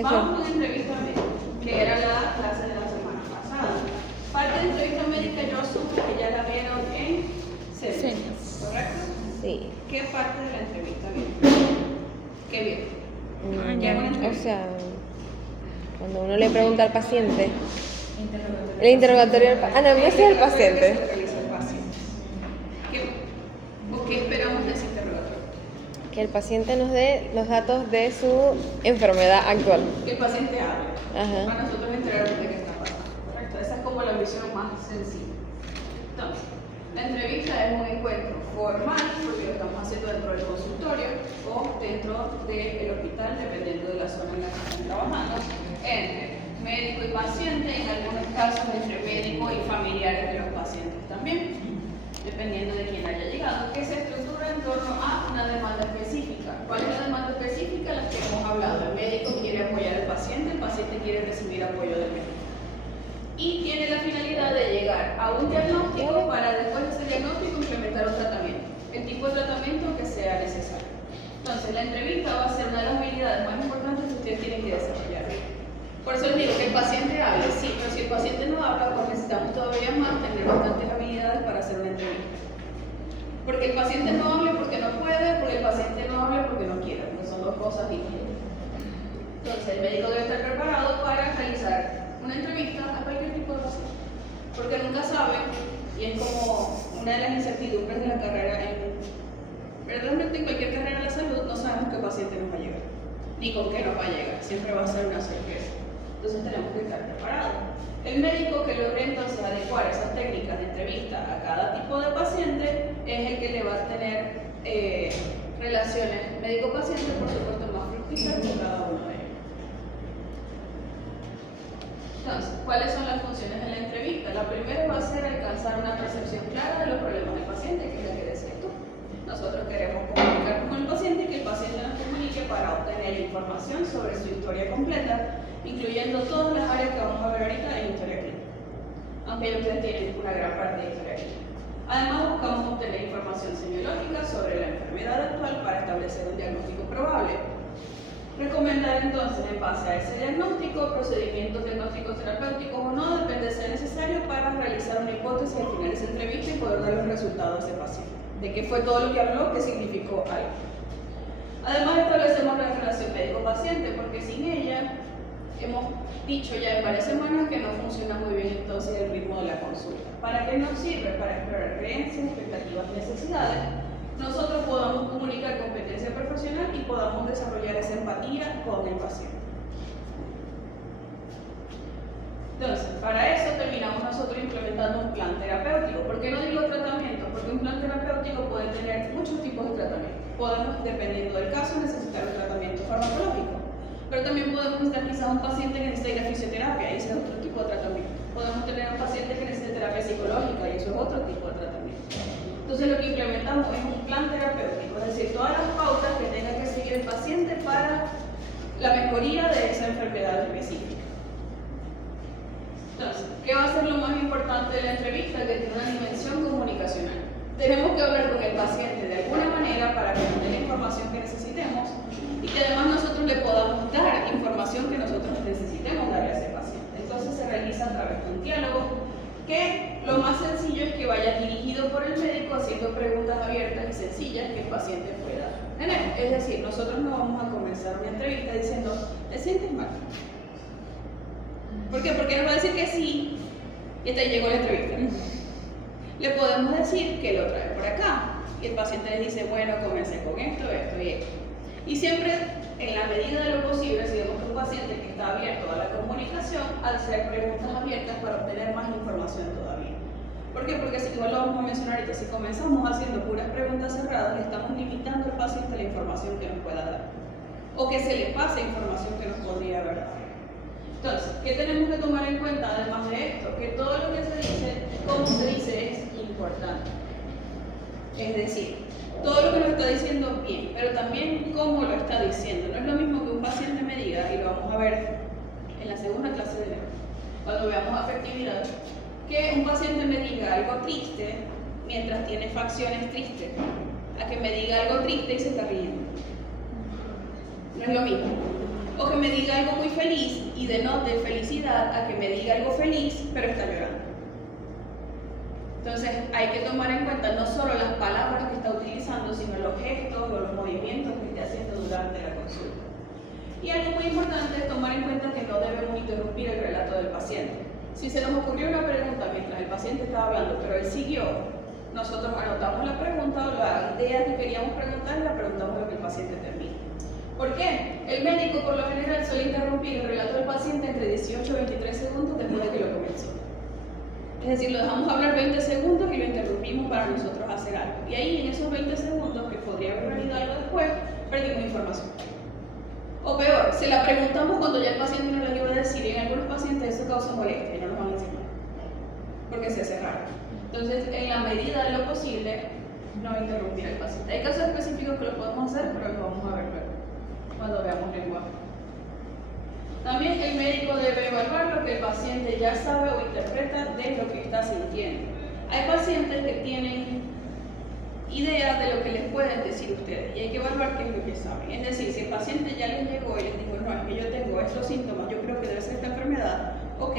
Vamos con entrevista médica, que era la clase de la semana pasada. Parte de entrevista médica yo asumo que ya la vieron en Seniors, ¿correcto? Sí. ¿Qué parte de la entrevista vieron? ¿Qué vieron? O sea, cuando uno le pregunta al paciente, el interrogatorio del paciente. No es el paciente. ¿Qué esperamos de ese interrogatorio? Que el paciente nos dé los datos de su enfermedad actual. Que el paciente hable. Ajá. Para nosotros enterarnos de qué está pasando. ¿Correcto? Esa es como la visión más sencilla. Entonces, la entrevista es un encuentro formal, porque lo estamos haciendo dentro del consultorio o dentro del hospital, dependiendo de la zona en la que estén trabajando, entre médico y paciente, en algunos casos entre médico y familiares de los pacientes también, dependiendo de quién haya llegado, que se estructura en torno a una demanda específica. ¿Cuál es la demanda específica? Las que hemos hablado. El médico quiere apoyar al paciente, el paciente quiere recibir apoyo del médico. Y tiene la finalidad de llegar a un diagnóstico para después de ese diagnóstico implementar un tratamiento, el tipo de tratamiento que sea necesario. Entonces, la entrevista va a ser una de las habilidades más importantes que ustedes tienen que desarrollar. Por eso les digo que el paciente hable, sí, pero si el paciente no habla, pues necesitamos todavía más tener bastantes habilidades para hacer una entrevista. Porque el paciente no hable porque no puede, porque el paciente no hable porque no quiere, porque son dos cosas diferentes. Entonces, el médico debe estar preparado para realizar una entrevista a cualquier tipo de paciente, porque nunca saben, y es como una de las incertidumbres de la carrera, realmente en cualquier carrera de la salud no sabemos qué paciente nos va a llegar, ni con qué nos va a llegar, siempre va a ser una sorpresa. Entonces tenemos que estar preparados. El médico que logre entonces adecuar esas técnicas de entrevista a cada tipo de paciente es el que le va a tener relaciones médico-paciente, por supuesto, más fructíferas con cada uno de ellos. Entonces, ¿cuáles son las funciones de la entrevista? La primera va a ser alcanzar una percepción clara de los problemas del paciente, que es la que decías tú. Nosotros queremos comunicarnos con el paciente y que el paciente nos comunique para obtener información sobre su historia completa, incluyendo todas las áreas que vamos a ver ahorita en historia clínica, aunque ya ustedes tienen una gran parte de historia clínica. Además, buscamos obtener información semiológica sobre la enfermedad actual para establecer un diagnóstico probable. Recomendar entonces, en base a ese diagnóstico, procedimientos diagnósticos terapéuticos o no, depende de ser necesario para realizar una hipótesis al final de esa entrevista y poder dar los resultados de ese paciente, de qué fue todo lo que habló, qué significó algo. Además, establecemos la relación médico-paciente, porque sin ella hemos dicho ya en varias semanas que no funciona muy bien entonces el ritmo de la consulta. ¿Para qué nos sirve? Para explorar creencias, expectativas y necesidades. Nosotros podamos comunicar competencia profesional y podamos desarrollar esa empatía con el paciente. Entonces, para eso terminamos nosotros implementando un plan terapéutico. ¿Por qué no digo tratamiento? Porque un plan terapéutico puede tener muchos tipos de tratamiento. Podemos, dependiendo del caso, necesitar un tratamiento farmacológico, pero también podemos necesitar quizás un paciente que necesita ir a fisioterapia y ese es otro tipo de tratamiento. Podemos tener un paciente que necesita terapia psicológica y eso es otro tipo de tratamiento. Entonces lo que implementamos es un plan terapéutico, es decir, todas las pautas que tenga que seguir el paciente para la mejoría de esa enfermedad específica. Entonces, ¿qué va a ser lo más importante de la entrevista? Que tiene una dimensión comunicacional. Tenemos que hablar con el paciente de alguna manera para que nos dé la información que necesitemos y que además nosotros le podamos dar información que nosotros necesitemos darle a ese paciente. Entonces se realiza a través de un diálogo que lo más sencillo es que vaya dirigido por el médico haciendo preguntas abiertas y sencillas que el paciente pueda tener. Es decir, nosotros no vamos a comenzar una entrevista diciendo, ¿te sientes mal? ¿Por qué? Porque nos va a decir que sí y hasta ahí llegó la entrevista. Le podemos decir que lo trae por acá y el paciente le dice, bueno, comencé con esto, esto y esto. Y siempre, en la medida de lo posible, si vemos que un paciente que está abierto a la comunicación, hacer preguntas abiertas para obtener más información todavía. ¿Por qué? Porque si igual lo vamos a mencionar ahorita, si comenzamos haciendo puras preguntas cerradas, le estamos limitando al paciente la información que nos pueda dar. O que se le pase información que nos podría haber dado. Entonces, ¿qué tenemos que tomar en cuenta además de esto? Que todo lo que se dice, cómo se dice, es importante. Es decir, todo lo que nos está diciendo bien, pero también cómo lo está diciendo. No es lo mismo que un paciente me diga, y lo vamos a ver en la segunda clase de neuro, cuando veamos afectividad, que un paciente me diga algo triste mientras tiene facciones tristes, a que me diga algo triste y se está riendo. No es lo mismo. O que me diga algo muy feliz y denote felicidad a que me diga algo feliz, pero está llorando. Entonces hay que tomar en cuenta no solo las palabras que está utilizando, sino los gestos o los movimientos que esté haciendo durante la consulta. Y algo muy importante es tomar en cuenta que no debemos interrumpir el relato del paciente. Si se nos ocurrió una pregunta mientras el paciente estaba hablando, pero él siguió, nosotros anotamos la pregunta o la idea que queríamos preguntar y la preguntamos lo que el paciente termina. ¿Por qué? El médico por lo general suele interrumpir el relato del paciente entre 18 y 23 segundos después de que lo comenzó. Es decir, lo dejamos hablar 20 segundos y lo interrumpimos para nosotros hacer algo. Y ahí en esos 20 segundos, que podría haber venido algo después, perdimos información. O peor, se la preguntamos cuando ya el paciente no la iba a decir, y en algunos pacientes eso causa molestia y no nos van a decir nada, porque se hace raro. Entonces, en la medida de lo posible, no interrumpir al paciente. Hay casos específicos que lo podemos hacer, pero lo vamos a ver luego, cuando veamos lenguaje. También el médico debe evaluar lo que el paciente ya sabe o interpreta de lo que está sintiendo. Hay pacientes que tienen ideas de lo que les pueden decir ustedes y hay que evaluar qué es lo que saben. Es decir, si el paciente ya les llegó y les dijo, no, es que yo tengo estos síntomas, yo creo que debe ser esta enfermedad, ok,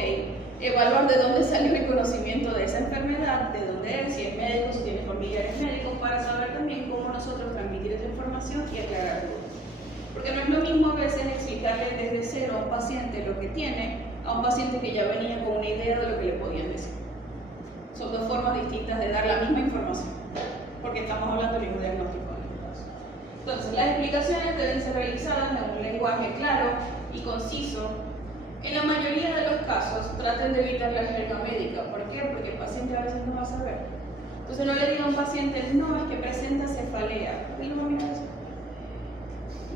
evaluar de dónde salió el conocimiento de esa enfermedad, de dónde es, si es médico, si tiene familiares médicos, para saber también cómo nosotros transmitir esa información y aclarar dudas. Porque no es lo mismo a veces explicarle desde cero a un paciente lo que tiene, a un paciente que ya venía con una idea de lo que le podían decir. Son dos formas distintas de dar la misma información, porque estamos hablando de un diagnóstico en este caso. Entonces, las explicaciones deben ser realizadas en un lenguaje claro y conciso. En la mayoría de los casos, traten de evitar la jerga médica. ¿Por qué? Porque el paciente a veces no va a saber. Entonces, no le diga a un paciente, no, es que presenta cefalea. Él no va a mirar eso.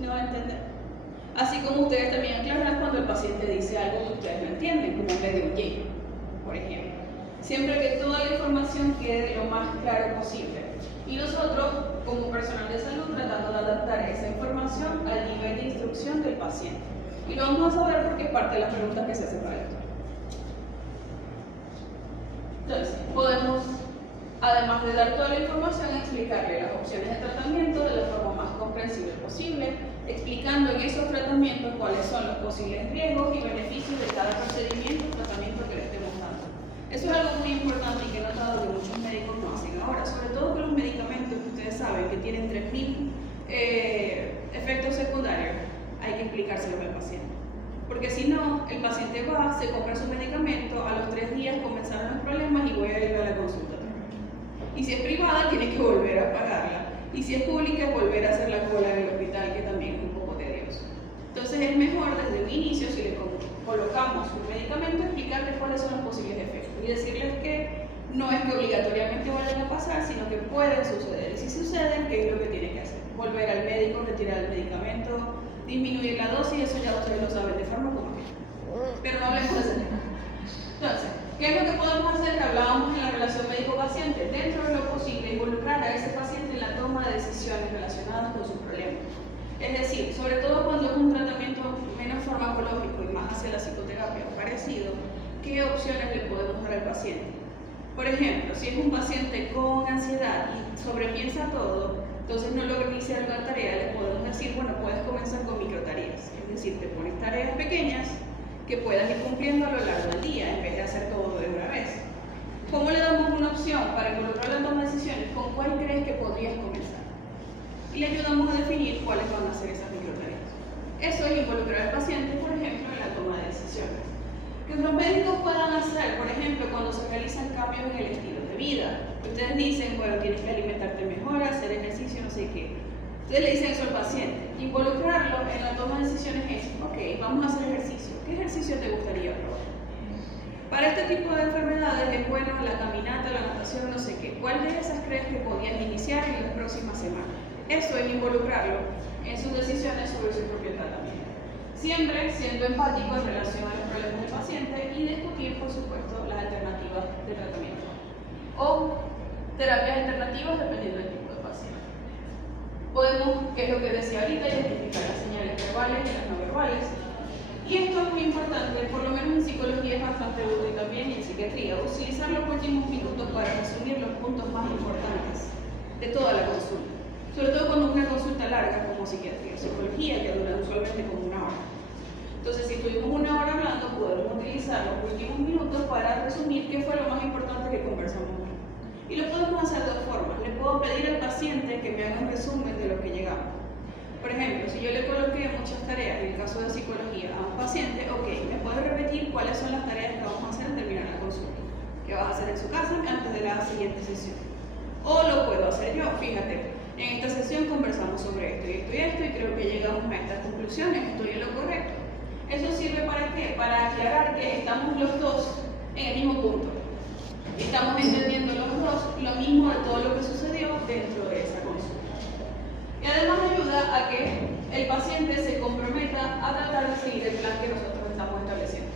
No va a entender. Así como ustedes también aclaran cuando el paciente dice algo que ustedes no entienden, como en vez de un y, por ejemplo. Siempre que toda la información quede lo más claro posible. Y nosotros, como personal de salud, tratando de adaptar esa información al nivel de instrucción del paciente. Y lo vamos a saber porque es parte de las preguntas que se hacen para esto. Entonces, podemos, además de dar toda la información, explicarle las opciones de tratamiento de la forma más comprensible posible, explicando en esos tratamientos cuáles son los posibles riesgos y beneficios de cada procedimiento o tratamiento que le estemos dando. Eso es algo muy importante y que he notado que muchos médicos no hacen ahora, sobre todo con los medicamentos que ustedes saben que tienen 3.000 efectos secundarios, hay que explicárselo al paciente. Porque si no, el paciente va, se compra su medicamento, a los 3 días comenzaron los problemas y voy a ir a la consulta. Y si es privada, tiene que volver a pagarla. Y si es pública, volver a hacer la cola en el hospital, que también es un poco tedioso. Entonces es mejor desde el inicio, si le colocamos un medicamento, explicarles cuáles son los posibles efectos y decirles que no es que obligatoriamente vayan a pasar, sino que pueden suceder. Y si suceden, ¿qué es lo que tiene que hacer? Volver al médico, retirar el medicamento, disminuir la dosis, eso ya ustedes lo saben de farmacología. Pero no hablemos de ese tema. Entonces, ¿qué es lo que podemos hacer? Hablábamos en la relación médico-paciente. Dentro de lo posible, involucrar a ese paciente en la toma de decisiones relacionadas con sus problemas. Es decir, sobre todo cuando es un tratamiento menos farmacológico y más hacia la psicoterapia o parecido, ¿qué opciones le podemos dar al paciente? Por ejemplo, si es un paciente con ansiedad y sobrepiensa todo, entonces no logra iniciar la tarea, le podemos decir, bueno, puedes comenzar con microtareas. Es decir, te pones tareas pequeñas que puedas ir cumpliendo a lo largo del día, en vez de hacer todo de una vez. ¿Cómo le damos una opción para involucrar la toma de decisiones? ¿Con cuál crees que podrías comenzar? Y le ayudamos a definir cuáles van a ser esas microtareas. Eso es involucrar al paciente, por ejemplo, en la toma de decisiones. Que los médicos puedan hacer, por ejemplo, cuando se realizan cambios en el estilo de vida. Ustedes dicen, bueno, tienes que alimentarte mejor, hacer ejercicio, no sé qué. Ustedes le dicen eso al paciente. Involucrarlo en la toma de decisiones es, ok, vamos a hacer ejercicio. ¿Qué ejercicio te gustaría probar? Para este tipo de enfermedades es bueno la caminata, la natación, no sé qué. ¿Cuál de esas crees que podías iniciar en las próximas semanas? Eso es involucrarlo en sus decisiones sobre su propio tratamiento. Siempre siendo empático en relación a los problemas del paciente y discutir, por supuesto, las alternativas de tratamiento. O terapias alternativas dependiendo del tipo de paciente. Podemos, que es lo que decía ahorita, identificar las señales verbales y las no verbales. Y esto es muy importante, por lo menos en psicología es bastante útil también y en psiquiatría, utilizar los últimos minutos para resumir los puntos más importantes de toda la consulta. Sobre todo cuando es una consulta larga como psiquiatría o psicología, que dura usualmente como 1 hora. Entonces, si estuvimos una hora hablando, podemos utilizar los últimos minutos para resumir qué fue lo más importante que conversamos hoy. Y lo podemos hacer de dos formas. Le puedo pedir al paciente que me haga un resumen de lo que llegamos. Por ejemplo, si yo le coloqué muchas tareas, en el caso de psicología, a un paciente, ok, ¿me puede repetir cuáles son las tareas que vamos a hacer al terminar la consulta? ¿Qué vas a hacer en su casa antes de la siguiente sesión? O lo puedo hacer yo, fíjate, en esta sesión conversamos sobre esto y esto y creo que llegamos a estas conclusiones, estoy en lo correcto. ¿Eso sirve para qué? Para aclarar que estamos los dos en el mismo punto. Estamos entendiendo los dos lo mismo de todo lo que sucedió dentro de esa consulta. Y además ayuda a que el paciente se comprometa a tratar de seguir el plan que nosotros estamos estableciendo.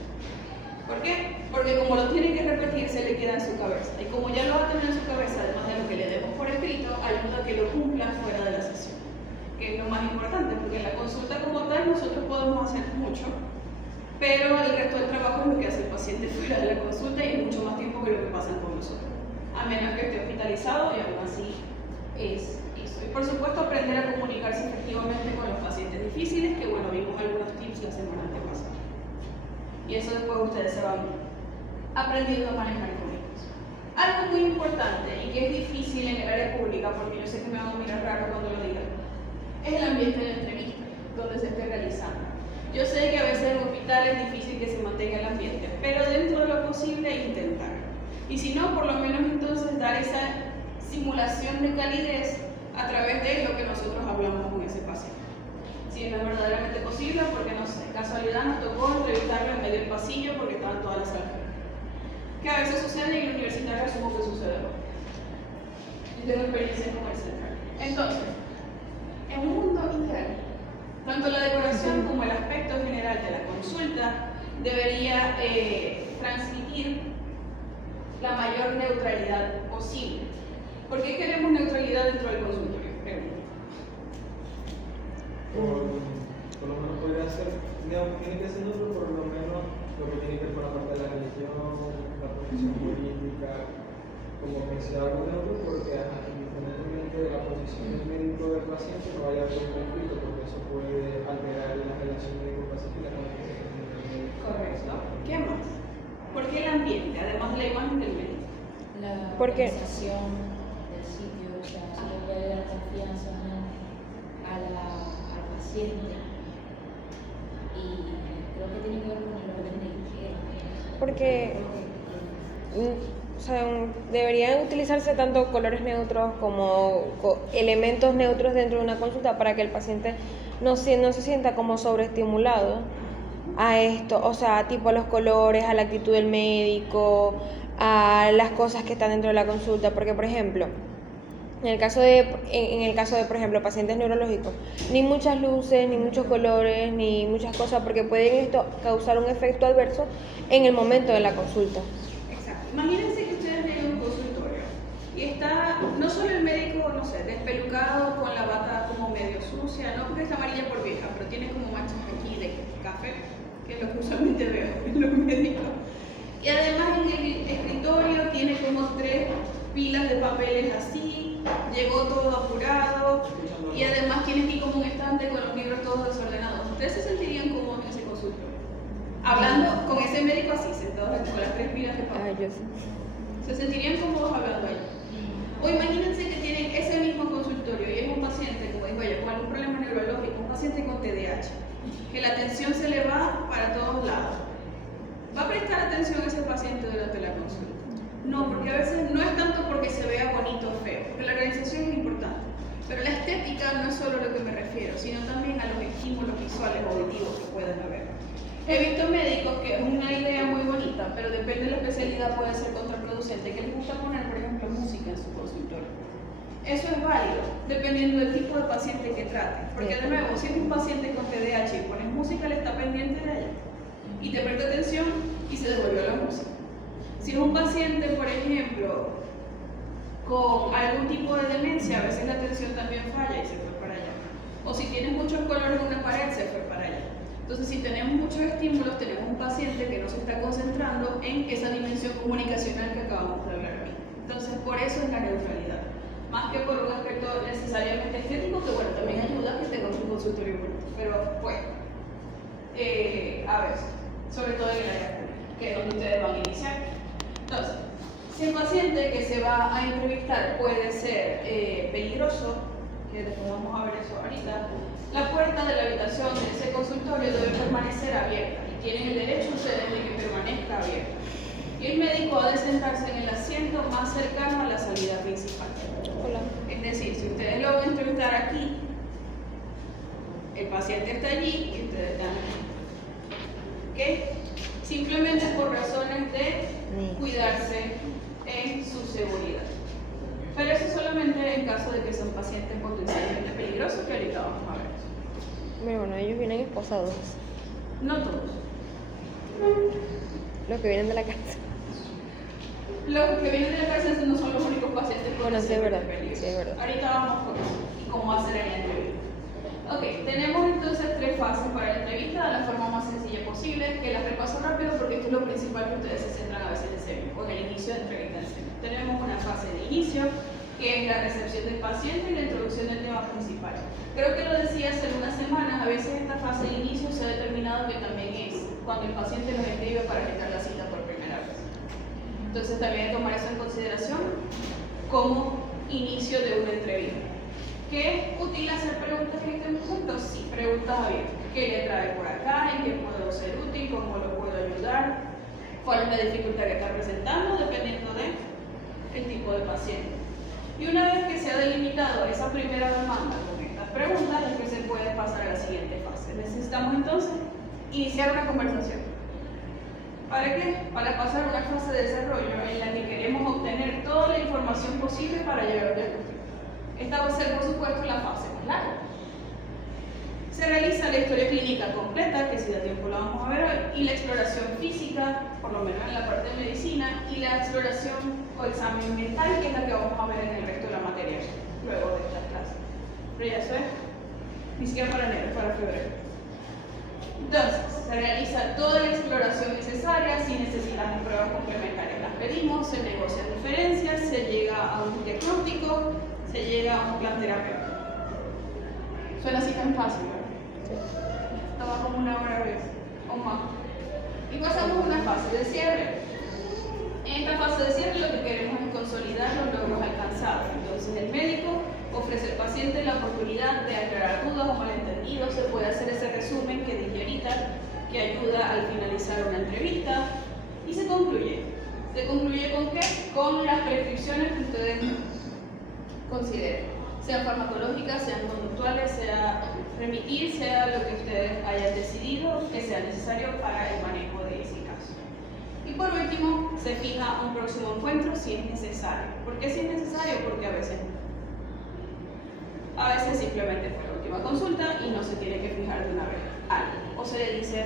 ¿Por qué? Porque como lo tiene que repetir, se le queda en su cabeza. Y como ya lo va a tener en su cabeza, además de lo que le demos por escrito, ayuda a que lo cumpla fuera de la sesión. Que es lo más importante, porque en la consulta como tal nosotros podemos hacer mucho, pero el resto del trabajo es lo que hace el paciente fuera de la consulta y es mucho más tiempo que lo que pasan con nosotros. A menos que esté hospitalizado y aún así es eso. Y por supuesto aprender a comunicarse efectivamente con los pacientes difíciles, que bueno, vimos algunos tips la semana antepasada. Y eso después ustedes se van aprendiendo a manejar con ellos. Algo muy importante y que es difícil en el área pública, porque yo sé que me van a mirar raro cuando lo diga, es el ambiente de la entrevista, donde se esté realizando. Yo sé que a veces en hospital es difícil que se mantenga el ambiente, pero dentro de lo posible intentar. Y si no, por lo menos entonces dar esa simulación de calidez a través de lo que nosotros hablamos con ese paciente. Si no es verdaderamente posible, porque no sé, casualidad nos tocó entrevistarlo en medio del pasillo porque estaban todas las salas. Que a veces sucede y en el universitario asumo que sucede. Yo tengo experiencia como el central. Entonces, en un mundo ideal, tanto la decoración como el aspecto general de la consulta debería transmitir la mayor neutralidad posible. ¿Por qué queremos neutralidad dentro del consultorio? Por lo menos podría ser, tiene que ser neutro, por lo menos lo que tiene que ver con la parte de la religión, la posición política, como que sea algo neutro, porque independientemente de la posición del médico del paciente no vaya a haber un conflicto, porque eso puede alterar la relación médico-paciente y la comunicación del médico. Correcto. ¿Qué más? ¿Por qué el ambiente, además de la imagen del médico? La Porque organización del sitio, o sea, eso le puede dar confianza al paciente y creo que tiene que ver con el orden de higiene. porque o sea, deberían utilizarse tanto colores neutros como elementos neutros dentro de una consulta para que el paciente no se sienta como sobreestimulado a esto, o sea, tipo a los colores, a la actitud del médico, a las cosas que están dentro de la consulta, porque por ejemplo, en el caso de, por ejemplo, pacientes neurológicos, ni muchas luces, ni muchos colores, ni muchas cosas, porque pueden esto causar un efecto adverso en el momento de la consulta. Exacto. Imagínense que ustedes tienen un consultorio y está no solo el médico, no sé, despelucado con la bata como medio sucia, no porque está amarilla por vieja, pero tiene como manchas aquí de café, que es lo que usualmente veo en los médicos. Y además en el escritorio tiene como 3 pilas de papeles así, llegó todo apurado y además tiene aquí como un estante con los libros todos desordenados. ¿Ustedes se sentirían cómodos en ese consultorio? Hablando con ese médico así, sentado con las 3 pilas de papel. Yo sí. ¿Se sentirían cómodos hablando ahí? O imagínense que tienen ese mismo consultorio y es un paciente, como digo yo, con algún problema neurológico, un paciente con TDAH, que la atención se le va para todos lados. ¿Va a prestar atención a ese paciente durante la consulta? No, porque a veces no es tanto porque se vea bonito o feo, porque la organización es importante. Pero la estética no es solo a lo que me refiero, sino también a los estímulos visuales o auditivos que pueden haber. He visto médicos que es una idea muy bonita, pero depende de la especialidad puede ser contraproducente, que les gusta poner, por ejemplo, música en su consultorio. Eso es válido, dependiendo del tipo de paciente que trate. Porque de nuevo, si es un paciente con TDAH y pones música, él está pendiente de ella. Y te presta atención y se devolvió la música. Si es un paciente, por ejemplo, con algún tipo de demencia, a veces la atención también falla y se fue para allá. O si tienes muchos colores en una pared, se fue para allá. Entonces, si tenemos muchos estímulos, tenemos un paciente que no se está concentrando en esa dimensión comunicacional que acabamos de hablar aquí. Entonces, por eso es la neutralidad. Más que por un aspecto necesariamente estético, que bueno, también ayuda a que tengas un consultorio bonito. Pero bueno, a veces, sobre todo en el área pública, que es donde ustedes van a iniciar. Entonces, si el paciente que se va a entrevistar puede ser peligroso, que después vamos a ver eso ahorita, la puerta de la habitación de ese consultorio debe permanecer abierta y tienen el derecho ustedes de que permanezca abierta. Y el médico ha de sentarse en el asiento más cercano a la salida principal. Hola. Es decir, si ustedes lo van a entrevistar aquí, el paciente está allí y ustedes están aquí. ¿Ok? Simplemente por razones de cuidarse en su seguridad. Pero eso solamente en caso de que son pacientes potencialmente peligrosos, que ahorita vamos a ver eso. Bueno, ellos vienen esposados. No todos. Los que vienen de la casa. Los que vienen de la cárcel no son los únicos pacientes Bueno, sí, es verdad. potencialmente peligrosos. Sí, es verdad. Ahorita vamos con eso y cómo hacer en la entrevista. Ok, tenemos entonces 3 fases para la entrevista de la forma más sencilla posible, que las repaso rápido porque esto es lo principal que ustedes se centran a veces en serio, o en el inicio de entrevista en serio. Tenemos una fase de inicio, que es la recepción del paciente y la introducción del tema principal. Creo que lo decía hace unas semanas, a veces esta fase de inicio se ha determinado que también es cuando el paciente nos escribe para agendar la cita por primera vez. Entonces también hay que tomar eso en consideración como inicio de una entrevista. ¿Qué es útil hacer preguntas en este punto? Sí, preguntas abiertas. ¿Qué le trae por acá? ¿En qué puedo ser útil? ¿Cómo lo puedo ayudar? ¿Cuál es la dificultad que está presentando? Dependiendo del tipo de paciente. Y una vez que se ha delimitado esa primera demanda con estas preguntas, es que se puede pasar a la siguiente fase. Necesitamos entonces iniciar una conversación. ¿Para qué? Para pasar a una fase de desarrollo en la que queremos obtener toda la información posible para llegar a un diagnóstico. Esta va a ser, por supuesto, la fase más larga. Se realiza la historia clínica completa, que si da tiempo la vamos a ver hoy, y la exploración física, por lo menos en la parte de medicina, y la exploración o examen mental, que es la que vamos a ver en el resto de la materia, luego de esta clase. Pero ya eso es, ni siquiera para enero, es para febrero. Entonces, se realiza toda la exploración necesaria, si necesitamos pruebas complementarias las pedimos, se negocian diferencias, se llega a un diagnóstico, se llega a un plan terapéutico. Suena así tan fácil, ¿verdad? Toma como una hora a veces, o más. Y pasamos a una fase de cierre. En esta fase de cierre lo que queremos es consolidar los logros alcanzados. Entonces el médico ofrece al paciente la oportunidad de aclarar dudas o malentendidos, se puede hacer ese resumen que dije ahorita, que ayuda al finalizar una entrevista, y se concluye. ¿Se concluye con qué? Con las prescripciones que ustedes consideren, sean farmacológicas, sean conductuales, sea remitir, sea lo que ustedes hayan decidido que sea necesario para el manejo de ese caso. Y por último, se fija un próximo encuentro si es necesario. ¿Por qué si es necesario? Porque a veces no. A veces simplemente fue la última consulta y no se tiene que fijar de una vez algo. O se le dice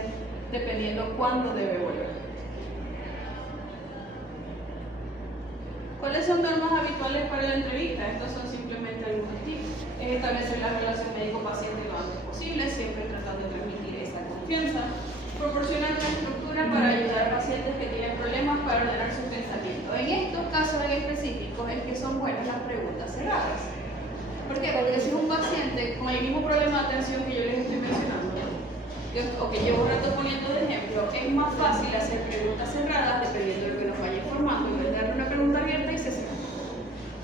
dependiendo cuándo debe volver. ¿Cuáles son normas habituales para la entrevista? Estos son simplemente algunos tips. Es establecer la relación médico-paciente lo antes posible, siempre tratando de transmitir esa confianza. Proporcionar una estructura para ayudar a pacientes que tienen problemas para ordenar sus pensamientos. En estos casos en específico es que son buenas las preguntas cerradas. ¿Por qué? Porque si es un paciente con el mismo problema de atención que yo les estoy mencionando, o que llevo un rato poniendo de ejemplo, es más fácil hacer preguntas cerradas dependiendo de lo que nos vaya informando, en vez de darle una pregunta abierta y se cierra.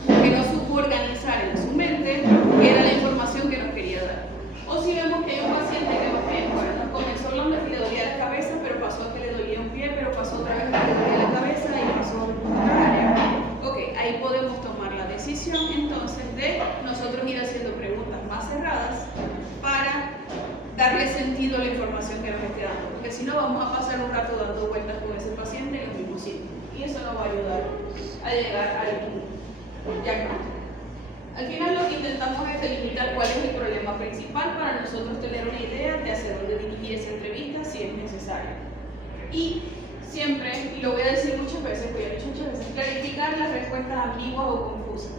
Que no supo organizar en su mente qué era la información que nos quería dar. O si vemos que hay un paciente que nos comenzó hablando de que le dolía la cabeza, pero pasó a que le dolía un pie, pero pasó otra vez a que le dolía la cabeza y pasó a otra área. Ok, ahí podemos tomar la decisión entonces de nosotros ir haciendo preguntas más cerradas para darle sentido a la información que nos esté dando, porque si no vamos a pasar un rato dando vueltas con ese paciente en los mismos sitios y eso no va a ayudar a llegar al diagnóstico. Al final lo que intentamos es delimitar cuál es el problema principal para nosotros tener una idea de hacia dónde dirigir esa entrevista si es necesario. Y siempre, y lo voy a decir muchas veces, clarificar las respuestas ambiguas o confusas.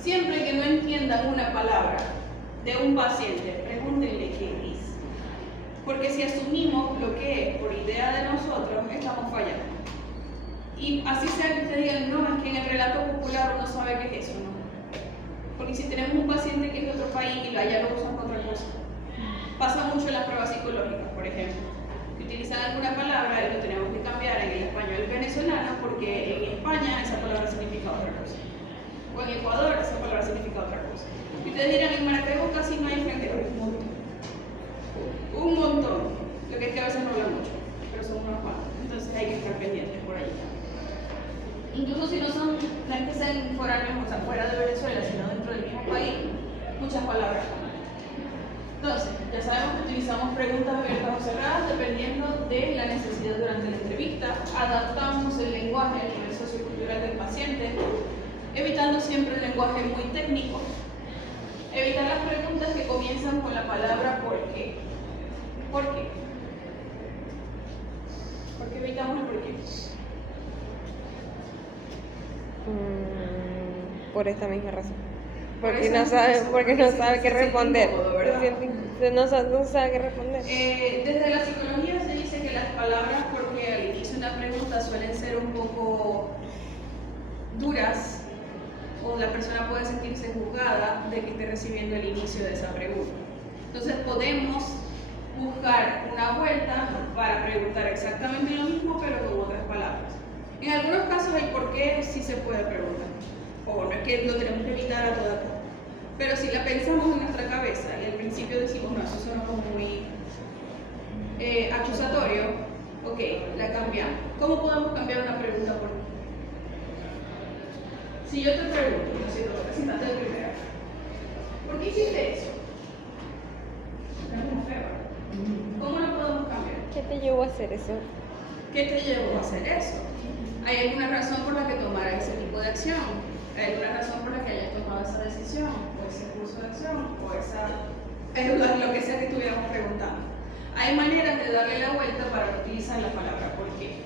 Siempre que no entiendan una palabra de un paciente, pregúntenle qué es. Porque si asumimos lo que es por idea de nosotros, estamos fallando. Y así sea que ustedes digan, no, es que en el relato popular uno sabe qué es eso, ¿no? Porque si tenemos un paciente que es de otro país y allá lo usan para otra cosa. Pasa mucho en las pruebas psicológicas, por ejemplo. utilizan alguna palabra y lo tenemos que cambiar en el español venezolano porque en España esa palabra significa otra cosa. O en Ecuador esa palabra significa otra cosa. Y ustedes dirán, en Maracaibo casi no hay extranjeros, un montón. Un montón. Lo que es que a veces no hablan mucho, pero son unos cuantos. Entonces hay que estar pendientes por ahí. Incluso si no es que sean foráneos, o sea, fuera de Venezuela, sino dentro del mismo país, muchas palabras cambian. Entonces, ya sabemos que utilizamos preguntas abiertas o cerradas dependiendo de la necesidad durante la entrevista. Adaptamos el lenguaje al nivel sociocultural del paciente, evitando siempre el lenguaje muy técnico. Evitar las preguntas que comienzan con la palabra ¿por qué? ¿Por qué? ¿Por qué evitamos el por qué? Por esta misma razón. Por Porque esa no sabe, razón, porque porque no se sabe qué siente responder. incómodo, ¿verdad? No sabe qué responder. Desde la psicología se dice que las palabras, porque al inicio de una pregunta suelen ser un poco duras, o la persona puede sentirse juzgada de que esté recibiendo el inicio de esa pregunta. Entonces podemos buscar una vuelta para preguntar exactamente lo mismo, pero con otras palabras. En algunos casos el por qué sí se puede preguntar, o no es que lo tenemos que evitar a toda costa. Pero si la pensamos en nuestra cabeza y al principio decimos, no, eso suena como muy acusatorio, ok, la cambiamos. ¿Cómo podemos cambiar una pregunta por qué? Si yo te pregunto, no sé, representante de primera, ¿por qué hiciste eso? Es como feo. ¿Cómo lo podemos cambiar? ¿Qué te llevó a hacer eso? ¿Qué te llevó a hacer eso? ¿Hay alguna razón por la que tomara ese tipo de acción? ¿Hay alguna razón por la que hayas tomado esa decisión? ¿O ese curso de acción? ¿O lo que sea que estuviéramos preguntando? Hay maneras de darle la vuelta para utilizar la palabra ¿por qué?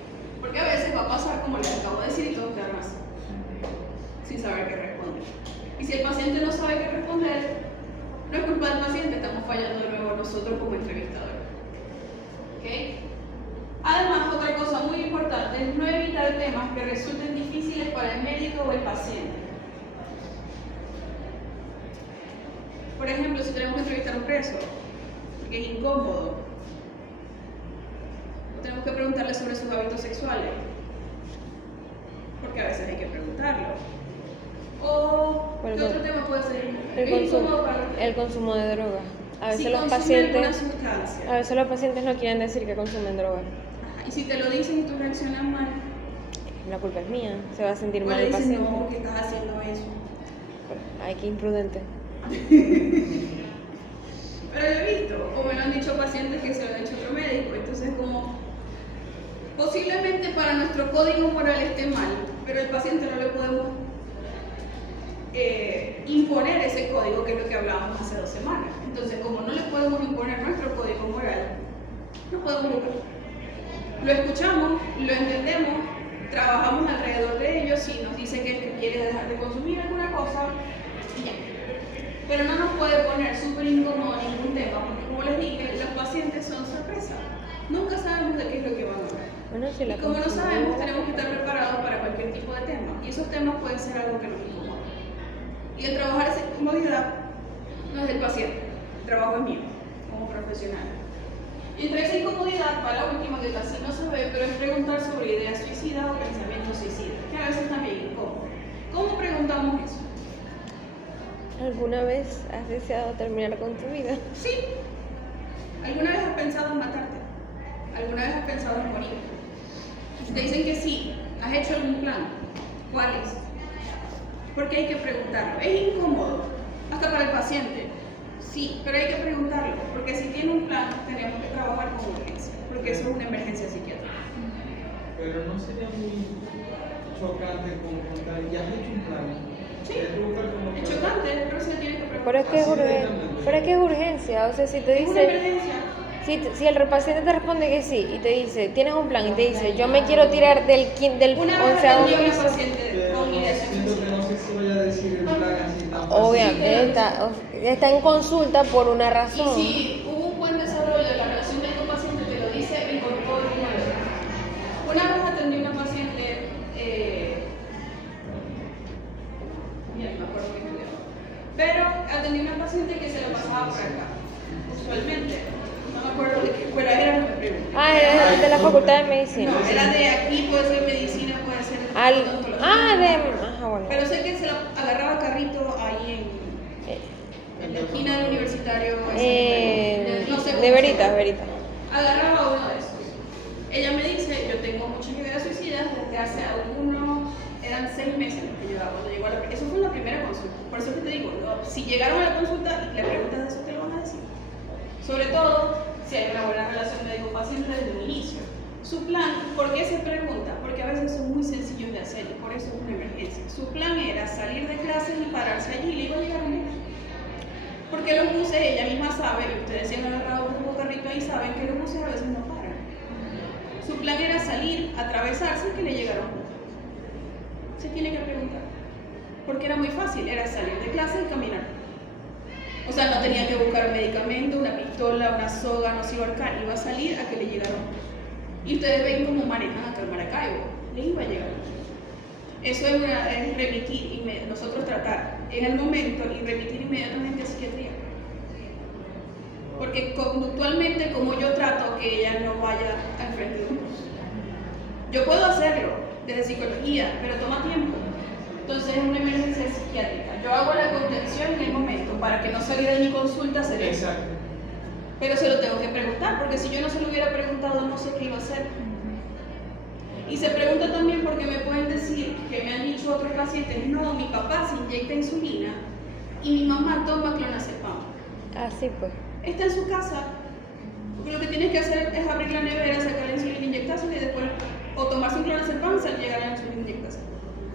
Porque a veces va a pasar como les acabo de decir y todos quedan así, sin saber qué responder. Y si el paciente no sabe qué responder, no es culpa del paciente, estamos fallando de nuevo nosotros como entrevistadores. ¿Okay? Además, otra cosa muy importante es no evitar temas que resulten difíciles para el médico o el paciente. Por ejemplo, si tenemos que entrevistar a un preso, que es incómodo, tenemos que preguntarle sobre sus hábitos sexuales, porque a veces hay que preguntarlo. O, ¿qué otro tema puede ser? El consumo de drogas. A veces Si los consume alguna pacientes, sustancia. a veces los pacientes no quieren decir que consumen drogas. Ajá, y si te lo dicen y tú reaccionas mal, La culpa es mía, se va a sentir o mal le el dices, paciente. no, que estás haciendo eso. Ay, qué imprudente. Pero lo he visto, o me lo han dicho pacientes que se lo han hecho otro médico, entonces como posiblemente para nuestro código moral esté mal, pero al paciente no le podemos imponer ese código, que es lo que hablábamos hace 2 semanas. Entonces, como no le podemos imponer nuestro código moral, no podemos juzgar. Lo escuchamos, lo entendemos, trabajamos alrededor de ello. Si nos dice que quiere dejar de consumir alguna cosa, ya. Pero no nos puede poner súper incómodo ningún tema, porque como les dije, los pacientes son sorpresa. Nunca sabemos de qué es lo que van a ver. Bueno, si la Y como no consumo, sabemos, tenemos que estar preparados para cualquier tipo de tema. Y esos temas pueden ser algo que nos incomoda. Y el trabajar esa incomodidad no es del paciente, el trabajo es mío, como profesional. Y entre esa incomodidad va la última, que casi no se ve, pero es preguntar sobre ideas suicidas o pensamientos suicidas, que a veces también incómodo. ¿Cómo preguntamos eso? ¿Alguna vez has deseado terminar con tu vida? Sí. ¿Alguna vez has pensado en matarte? ¿Alguna vez has pensado en morir? Si te dicen que sí, ¿has hecho algún plan? ¿Cuál es? Porque hay que preguntarlo. Es incómodo, hasta para el paciente. Sí, pero hay que preguntarlo, porque si tiene un plan, tenemos que trabajar con urgencia, porque eso es una emergencia psiquiátrica. Pero no sería muy chocante confrontar, ya has hecho un plan. Sí, preguntar como es chocante, pero se tiene que preguntar. Pero es que es, Así directamente. pero es que es urgencia, o sea, si te Es una dice, emergencia. si el paciente te responde que sí y te dice, tienes un plan y te dice, yo me quiero tirar del Una vez 11º atendí a una piso, paciente Pero con ideas siento que suicidas. no sé si voy a decir el plan así tan obviamente está en consulta por una Y razón. si hubo un buen desarrollo de la relación médico-paciente, te lo dice en todo el mundo. Una vez atendí a una paciente, mira, no me acuerdo qué estudiaba, pero atendí a una paciente que se la pasaba por acá, usualmente. No me acuerdo de qué escuela era, no me pregunté. Ah, es de la Facultad de Medicina. No, era de aquí, puede ser medicina, puede ser odontología. Ajá, bueno. Pero sé que se la agarraba carrito ahí en la esquina del universitario. No sé De cómo Veritas, se llama. Veritas. Agarraba uno de esos. Ella me dice, yo tengo muchas ideas suicidas desde hace eran 6 meses los que llevaba cuando llegó a eso fue en la primera consulta. Por eso es que te digo, si llegaron a la consulta y le preguntas de eso, te lo van a decir. Sobre todo si hay una buena relación médico-paciente desde el inicio. Su plan, ¿por qué se pregunta? Porque a veces son muy sencillos de hacer y por eso es una emergencia. Su plan era salir de clases y pararse allí y le iba a llegar un bus. Porque los buses, ella misma sabe, y ustedes si han agarrado un carrito ahí saben que los buses a veces no paran. Su plan era salir, atravesarse y que le llegara un bus. Se tiene que preguntar. Porque era muy fácil, era salir de clase y caminar. O sea, no tenía que buscar un medicamento, una pistola, una soga, no se iba a ahorcar, iba a salir a que le llegara un bus. Y ustedes ven cómo manejan acá en Maracaibo, le iba a llegar. Eso es remitir, nosotros tratar en el momento y remitir inmediatamente a psiquiatría. Porque conductualmente, como yo trato que ella no vaya a enfrente de un bus. Yo puedo hacerlo desde psicología, pero toma tiempo. Entonces es una emergencia psiquiátrica. Yo hago la contención en el momento para que no salga de mi consulta a hacer eso. Exacto. Pero se lo tengo que preguntar, porque si yo no se lo hubiera preguntado, no sé qué iba a hacer. Y se pregunta también porque me pueden decir, que me han dicho otros pacientes, no, mi papá se inyecta insulina y mi mamá toma clonazepam. Así pues. Está en su casa. Porque lo que tienes que hacer es abrir la nevera, sacar la insulina, inyectársela y después o tomarse un clonazepam y llegar a la insulina inyectársela.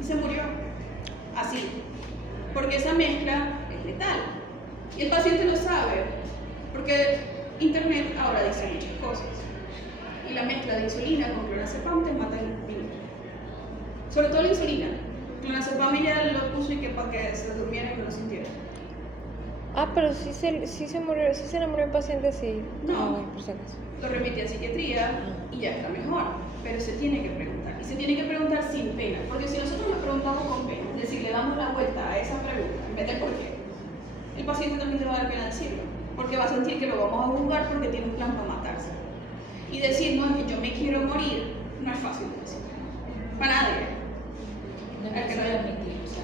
Y se murió. Así. Porque esa mezcla es letal. Y el paciente lo sabe. Porque internet ahora dice muchas cosas. Y la mezcla de insulina con clonazepam te mata en un minuto. Sobre todo la insulina. Clonazepam ella lo puso y que para que se durmiera y no lo sintiera. Pero sí se enamoró el paciente, sí. No. Bueno, por si acaso. Lo remite a psiquiatría y ya está mejor. Pero se tiene que preguntar. Y se tiene que preguntar sin pena. Porque si nosotros le preguntamos con pena, es decir, le damos la vuelta a esa pregunta en vez de por qué, el paciente también le va a dar pena decirlo. Porque va a sentir que lo vamos a juzgar porque tiene un plan para matarse. Y decir, no, es que yo me quiero morir, no es fácil de decir. Para nadie. No es fácil de admitir. O sea,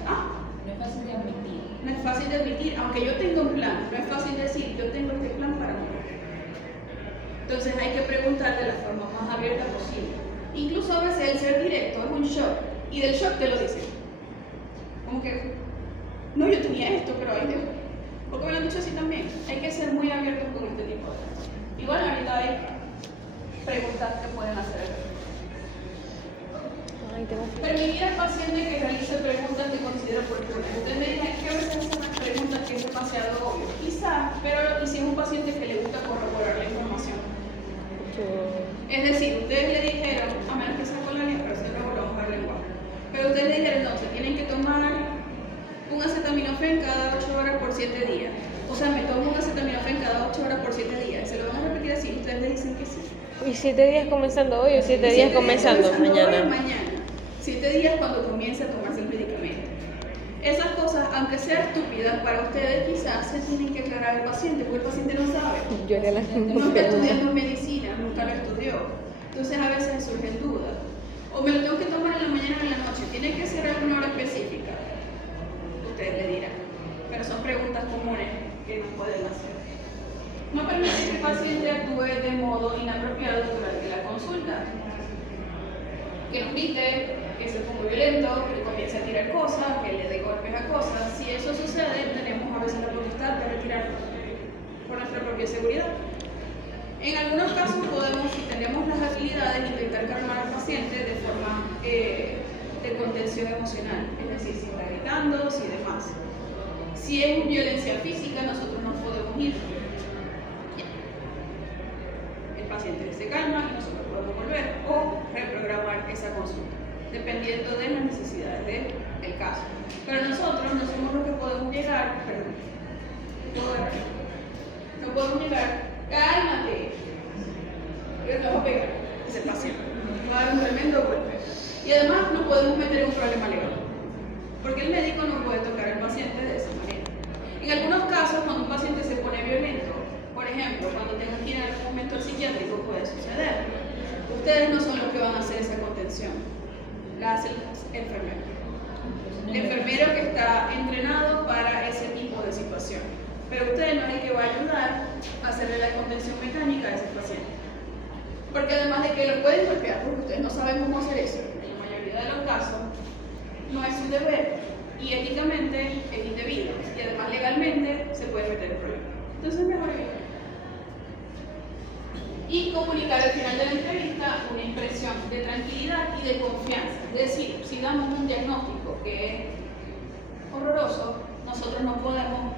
no es fácil de admitir. No es fácil de admitir, aunque yo tenga un plan, no es fácil decir, yo tengo este plan para morir. Entonces hay que preguntar de la forma más abierta posible. Incluso a veces el ser directo es un shock, y del shock te lo dicen. Como que, no, yo tenía esto, pero ay Dios, ¿por qué me lo han dicho así también? Hay que ser muy abiertos con este tipo de cosas. Igual ahorita hay preguntas que pueden hacer. Ay, tengo Permitir al paciente que realice preguntas que considera oportunas. Usted me dice que a veces hacen unas preguntas que es demasiado obvio. Quizás, pero y si es un paciente que le gusta corroborar la información. Es decir, ustedes le dijeron, a menos que sea con la lengua, pero si luego lo vamos a dar lenguaje. Pero ustedes le dijeron, no, se tienen que tomar un acetaminofén cada 8 horas por 7 días. O sea, me tomo un acetaminofén cada 8 horas por 7 días. Se lo van a repetir así, ustedes le dicen que sí. ¿Y 7 días comenzando hoy o 7 días comenzando mañana? Mañana. 7 días cuando comience a tomarse el medicamento. Esas cosas, aunque sean estúpidas, para ustedes quizás se tienen que aclarar al paciente, porque el paciente no sabe. Yo era la No está estudiando medicina, nunca lo estudió. Entonces a veces surgen dudas. O me lo tengo que tomar en la mañana o en la noche. ¿Tiene que ser alguna hora específica? Ustedes le dirán. Pero son preguntas comunes que nos pueden hacer. No permite que el paciente actúe de modo inapropiado durante la consulta. Que nos grite, que se ponga violento, que comience a tirar cosas, que le dé golpes a cosas. Si eso sucede, tenemos a veces la potestad de retirarnos por nuestra propia seguridad. En algunos casos podemos, si tenemos las habilidades, intentar calmar al paciente de forma de contención emocional, es decir, si está gritando, si demás. Si es violencia física, nosotros nos podemos ir. El paciente se calma y nosotros podemos volver o reprogramar esa consulta, dependiendo de las necesidades del caso. Pero nosotros no somos los que podemos llegar, no podemos llegar, cálmate, yo te voy a pegar, ese paciente, me va a dar un tremendo golpe. Y además no podemos meter un problema legal, porque el médico no puede tocar al paciente de esa manera. En algunos casos, cuando un paciente se pone violento, por ejemplo, cuando tenga que ir a algún intervención. La hace el enfermero. El enfermero que está entrenado para ese tipo de situación. Pero usted no es el que va a ayudar a hacerle la contención mecánica a ese paciente. Porque además de que lo pueden golpear, porque ustedes no saben cómo hacer eso, en la mayoría de los casos, no es su deber. Y éticamente es indebido. Y además legalmente se puede meter en problema. Entonces es mejor evitar. Y comunicar al final de la entrevista una impresión de tranquilidad y de confianza. Es decir, si damos un diagnóstico que es horroroso, nosotros no podemos,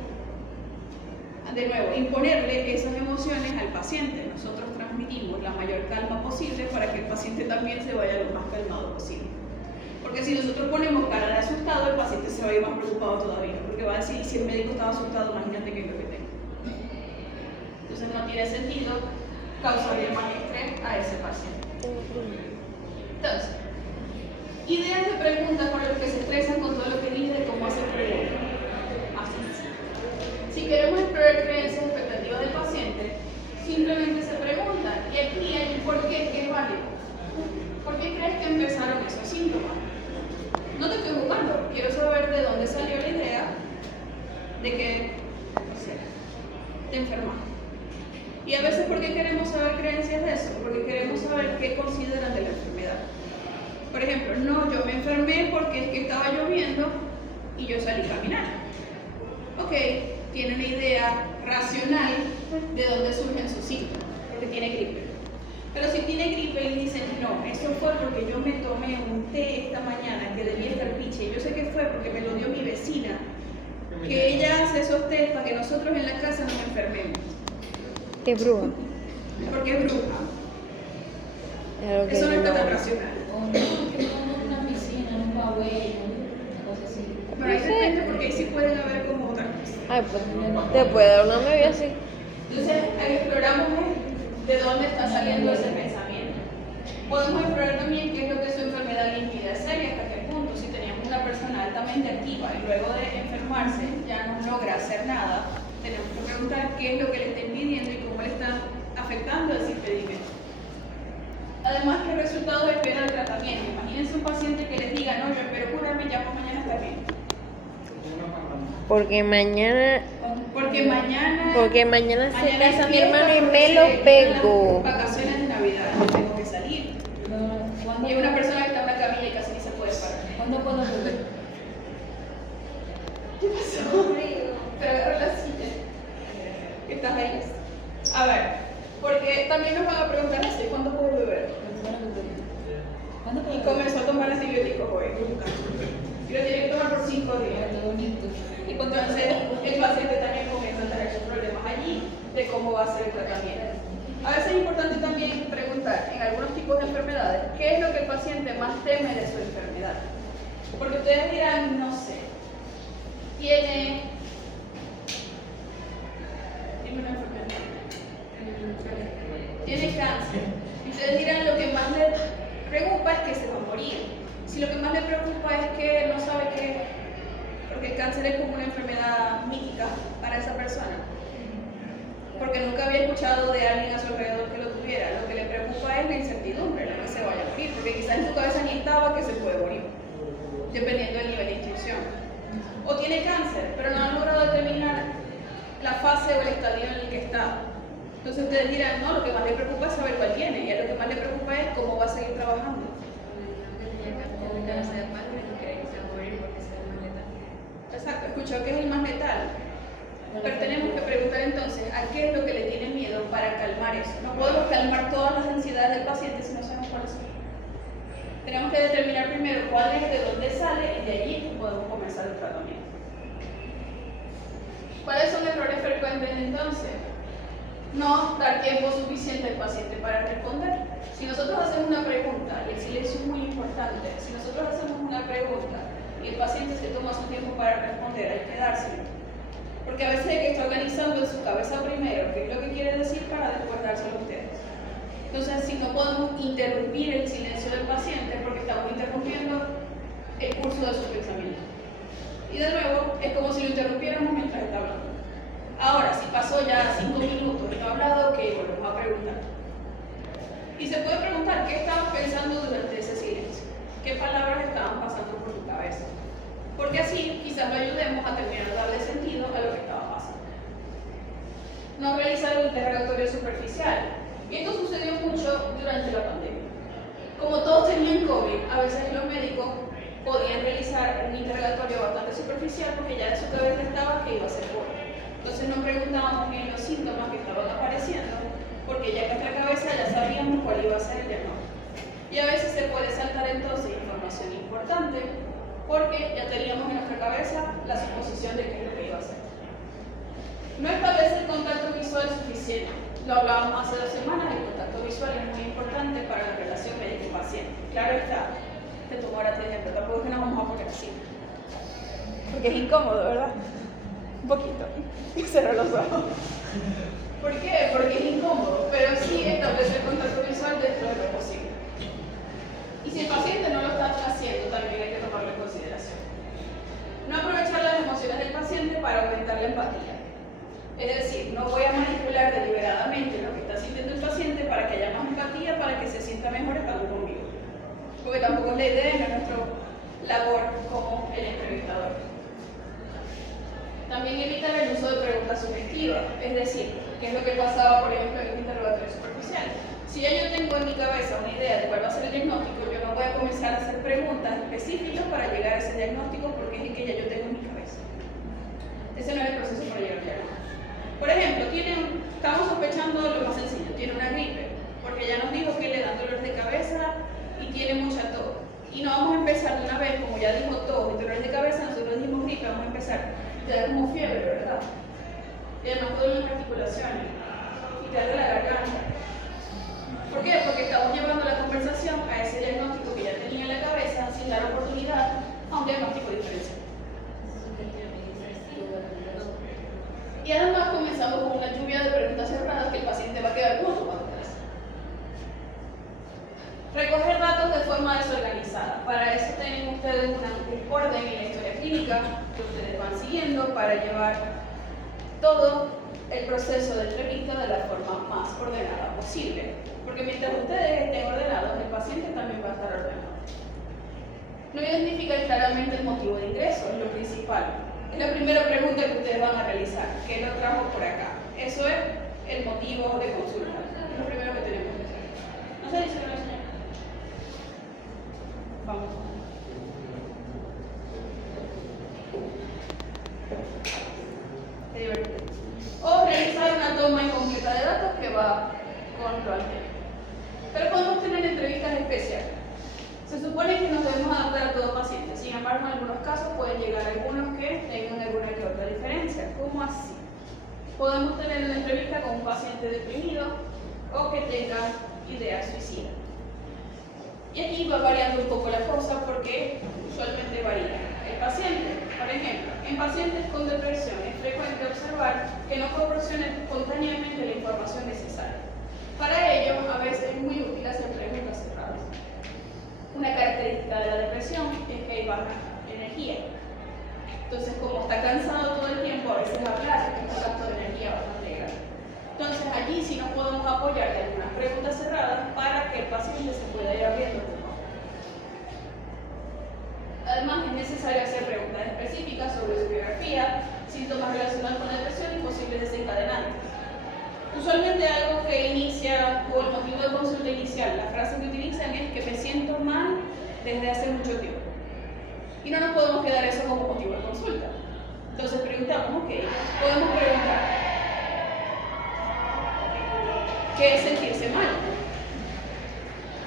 de nuevo, imponerle esas emociones al paciente. Nosotros transmitimos la mayor calma posible para que el paciente también se vaya lo más calmado posible. Porque si nosotros ponemos cara de asustado, el paciente se va a ir más preocupado todavía, porque va a decir, si el médico estaba asustado, imagínate qué es lo que tengo. Entonces no tiene sentido causarle más estrés a ese paciente. Entonces, ideas de preguntas por los que se estresan con todo lo que dije de cómo hacer preguntas. Así. Si queremos explorar creencias y expectativas del paciente, simplemente se preguntan, y aquí hay un porqué que es válido. ¿Por qué crees que empezaron esos síntomas? No te estoy jugando, quiero saber de dónde salió la idea de que, o sea, te enfermaste. Y a veces, ¿por qué queremos saber creencias de eso? Porque queremos saber qué consideran de la enfermedad. Por ejemplo, no, yo me enfermé porque es que estaba lloviendo y yo salí a caminar. Ok, tiene una idea racional de dónde surgen sus síntomas, porque tiene gripe. Pero si tiene gripe y dicen, no, eso fue porque yo me tomé un té esta mañana que debía estar piche. Yo sé que fue porque me lo dio mi vecina, que ella hace esos tés para que nosotros en la casa no nos enfermemos. ¿Qué bruja? Porque es bruja. Claro que Eso no está tan no. racional. O no, que no en una piscina, en un pabellón, una cosa así. Pero ahí depende porque ahí sí pueden haber como otras cosas. Ay, pues te puede dar una media así. Entonces ahí exploramos de dónde está saliendo ese pensamiento. Podemos explorar también qué es lo que su enfermedad le impide hacer y hasta qué punto. Si teníamos una persona altamente activa y luego de enfermarse ya no logra hacer nada, tenemos que preguntar qué es lo que le está impidiendo y cómo le está afectando ese impedimento. Además, ¿qué resultados espera el tratamiento? Imagínense un paciente que les diga, no, yo espero curarme, ya por mañana está bien. Porque mañana Porque mañana se es casa mi fiesta hermano y porque me lo se pego. las vacaciones de Navidad, no tengo que salir. Y hay una persona que está en una camilla y casi ni se puede parar. ¿Cuándo puedo beber? ¿Qué pasó? Pero agarra la silla. ¿Estás ahí? A ver, porque también nos van a preguntar así, ¿cuándo puedo beber? ¿Cuándo puedo Y beber? comenzó a tomar antibióticos hoy. Y lo tiene que tomar por 5 días. Qué bonito. Y entonces el paciente también comienza a tener sus problemas allí de cómo va a ser el tratamiento. A veces es importante también preguntar en algunos tipos de enfermedades qué es lo que el paciente más teme de su enfermedad. Porque ustedes dirán, no sé, tiene una enfermedad, tiene cáncer. Y ustedes dirán, lo que más le preocupa es que se va a morir. Si lo que más le preocupa es que no sabe qué, porque el cáncer es como una enfermedad mítica para esa persona, porque nunca había escuchado de alguien a su alrededor que lo tuviera, lo que le preocupa es la incertidumbre, lo que se vaya a morir, porque quizás en su cabeza ni estaba que se puede morir, dependiendo del nivel de instrucción. O tiene cáncer, pero no han logrado determinar la fase o el estadio en el que está. Entonces ustedes dirán, no, lo que más le preocupa es saber cuál tiene, y a lo que más le preocupa es cómo va a seguir trabajando. Exacto, escuchó que es el más letal. Pero tenemos que preguntar entonces a qué es lo que le tiene miedo para calmar eso. No podemos calmar todas las ansiedades del paciente si no sabemos cuáles son. Tenemos que determinar primero cuál es, de dónde sale y de allí podemos comenzar el tratamiento. ¿Cuáles son errores frecuentes entonces? No dar tiempo suficiente al paciente para responder. Si nosotros hacemos una pregunta, y el silencio es muy importante, si nosotros hacemos una pregunta y el paciente se toma su tiempo para responder, hay que dárselo. Porque a veces hay que estar organizando en su cabeza primero qué es lo que quiere decir para después dárselo a ustedes. Entonces, si no podemos interrumpir el silencio del paciente porque estamos interrumpiendo el curso de su pensamiento. Y de nuevo, es como si lo interrumpiéramos mientras está hablando. Ahora, si pasó ya 5 minutos y no ha hablado, ok, volvemos a preguntar. Y se puede preguntar qué estabas pensando durante ese silencio. qué palabras estaban pasando por tu cabeza. Porque así quizás lo ayudemos a terminar de darle sentido a lo que estaba pasando. No realizar un interrogatorio superficial. Y esto sucedió mucho durante la pandemia. Como todos tenían COVID, a veces los médicos podían realizar un interrogatorio bastante superficial porque ya en su cabeza estaba que iba a ser COVID. Entonces nos preguntábamos bien los síntomas que estaban apareciendo, porque ya en nuestra cabeza ya sabíamos cuál iba a ser el diagnóstico. Y a veces se puede saltar entonces información importante, porque ya teníamos en nuestra cabeza la suposición de qué es lo que iba a ser. No establece el contacto visual suficiente. Lo hablábamos hace 2 semanas, el contacto visual es muy importante para la relación médico-paciente. Claro está, te tomo ahora tu ejemplo, tampoco es que nos vamos a poner así. Porque es incómodo, ¿verdad? Un poquito. Cerrar los ojos. ¿Por qué? Porque es incómodo, pero sí establece el contacto visual dentro de lo posible. Y si el paciente no lo está haciendo, también hay que tomarlo en consideración. No aprovechar las emociones del paciente para aumentar la empatía. Es decir, no voy a manipular deliberadamente lo que está sintiendo el paciente para que haya más empatía, para que se sienta mejor estando conmigo. Porque tampoco es la idea, no es nuestra labor como el entrevistador. También evitar el uso de preguntas sugestivas, es decir, ¿qué es lo que pasaba, por ejemplo, en un interrogatorio superficial? Si ya yo tengo en mi cabeza una idea de cuál va a ser el diagnóstico, yo no voy a comenzar a hacer preguntas específicas para llegar a ese diagnóstico porque es el que ya yo tengo en mi cabeza. Ese no es el proceso para llegar al diagnóstico. Por ejemplo, estamos sospechando lo más sencillo, tiene una gripe, porque ya nos dijo que le dan dolor de cabeza y tiene mucha tos. Y no vamos a empezar de una vez, como ya dijo tos y dolor de cabeza, nosotros dijimos gripe, vamos a empezar. Te da como fiebre, ¿verdad? Y además puede las articulaciones y te da la garganta. ¿Por qué? Porque estamos llevando la conversación a ese diagnóstico que ya tenía en la cabeza sin dar oportunidad a un diagnóstico diferencial. Y además comenzamos con una lluvia de preguntas cerradas que el paciente va a quedar mudo cuando atrás. Recoger datos de forma desorganizada. Para eso tienen ustedes un orden en la historia clínica que ustedes van siguiendo para llevar todo el proceso de entrevista de la forma más ordenada posible. Porque mientras ustedes estén ordenados, el paciente también va a estar ordenado. No identificar claramente el motivo de ingreso, es lo principal. Es la primera pregunta que ustedes van a realizar. ¿Qué lo trajo por acá? Eso es el motivo de consulta. Es lo primero que tenemos que hacer. ¿No se dice una señora? Vamos. Qué divertido. O realizar una toma incompleta de datos que va con lo anterior. Pero podemos tener entrevistas especiales. Se supone que nos debemos adaptar a todo paciente, sin embargo en algunos casos pueden llegar algunos que tengan alguna que otra diferencia. ¿Cómo así? Podemos tener una entrevista con un paciente deprimido o que tenga ideas suicidas. Y aquí va variando un poco la cosa porque usualmente varía. El paciente, por ejemplo, en pacientes con depresión es frecuente observar que no proporciona espontáneamente la información necesaria. Para ello, a veces es muy útil hacer preguntas cerradas. Una característica de la depresión es que hay baja energía. Entonces, como está cansado todo el tiempo, a veces hablar es un gasto de energía bastante grande. Entonces, allí sí nos podemos apoyar de algunas preguntas cerradas para que el paciente se pueda ir abriendo un poco. Además, es necesario hacer preguntas específicas sobre su biografía, síntomas relacionados con la depresión y posibles desencadenantes. Usualmente algo que inicia, o el motivo de consulta inicial, la frase que utilizan es que me siento mal desde hace mucho tiempo. Y no nos podemos quedar eso como motivo de consulta. Entonces preguntamos, ok, podemos preguntar, ¿qué es sentirse mal?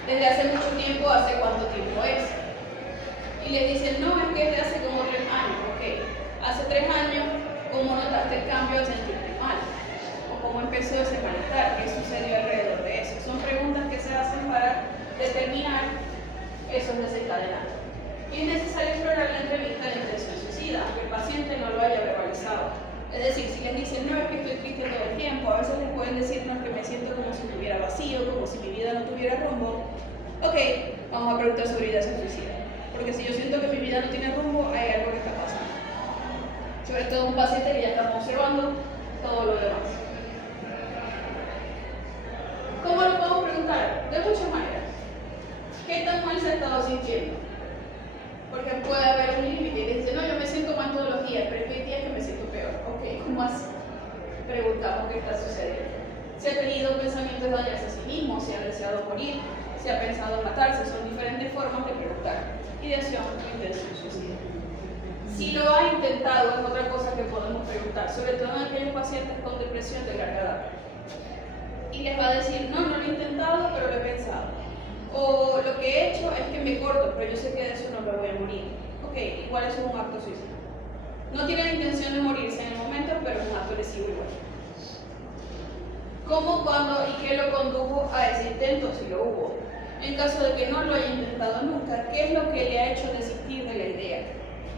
Desde hace mucho tiempo, ¿hace cuánto tiempo es? Y les dicen, no, es que desde hace como 3 años, ok. Hace 3 años, ¿cómo notaste el cambio al sentirte mal? ¿Cómo empezó ese malestar? ¿Qué sucedió alrededor de eso? Son preguntas que se hacen para determinar esos desencadenantes. Y es necesario explorar la entrevista de intención suicida, aunque el paciente no lo haya verbalizado. Es decir, si les dicen, no, es que estoy triste todo el tiempo, a veces les pueden decir, no, es que me siento como si estuviera vacío, como si mi vida no tuviera rumbo. Ok, vamos a preguntar sobre ideación suicida. Porque si yo siento que mi vida no tiene rumbo, hay algo que está pasando. Sobre todo un paciente que ya estamos observando todo lo demás. ¿Cómo lo podemos preguntar? De muchas maneras. ¿Qué tan mal se ha estado sintiendo? preguntamos qué está sucediendo. Si ha tenido pensamientos de dañarse a sí mismo, si ha deseado morir, si ha pensado en matarse, son diferentes formas de preguntar. Ideación o intención suicida. Si lo ha intentado es otra cosa que podemos preguntar, sobre todo en aquellos pacientes con depresión de larga edad. Y les va a decir, no, no lo he intentado, pero lo he pensado. O lo que he hecho es que me corto, pero yo sé que de eso no me voy a morir. Ok, igual eso es un acto suicida. No tiene la intención de morirse en el momento, pero es un acto lesivo igual. ¿Cómo, cuándo y qué lo condujo a ese intento, si lo hubo? En caso de que no lo haya intentado nunca, ¿qué es lo que le ha hecho desistir de la idea?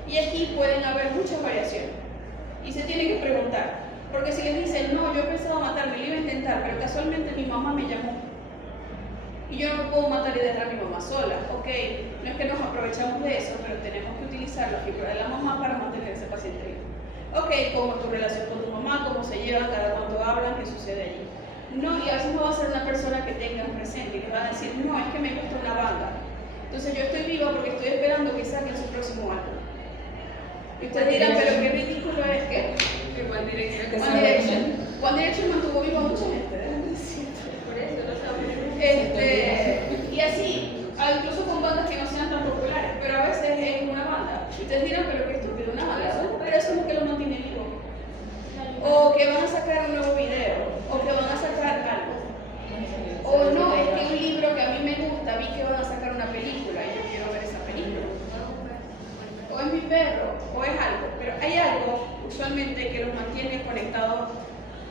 Y aquí pueden haber muchas variaciones. Y se tiene que preguntar, porque si les dicen, no, yo he pensado matarme, lo iba a intentar, pero casualmente mi mamá me llamó. Y yo no puedo matar y dejar a mi mamá sola. Ok, no es que nos aprovechamos de eso, pero tenemos que utilizar la figura de la mamá para mantener a ese paciente vivo. Ok, ¿cómo es tu relación con tu mamá? ¿Cómo se llevan? ¿Cada cuánto hablan? ¿Qué sucede allí? No, y a veces no va a ser una persona que tenga un presente y les va a decir, no, es que me gusta una banda. Entonces yo estoy viva porque estoy esperando que saquen su próximo álbum. Y ustedes dirán, pero qué ridículo es que One Direction. One Direction. One Direction mantuvo viva a mucha gente, déjame decirte. Por eso lo sabemos. Y así, incluso con bandas que no sean tan populares, pero a veces es una banda. Y ustedes dirán, pero qué estúpido, una banda. Pero eso es lo que lo mantiene vivo. O que van a sacar un nuevo video, o que van a sacar algo. O no, es que un libro que a mí me gusta, vi que van a sacar una película y yo quiero ver esa película. O es mi perro, o es algo. Pero hay algo, usualmente, que los mantiene conectados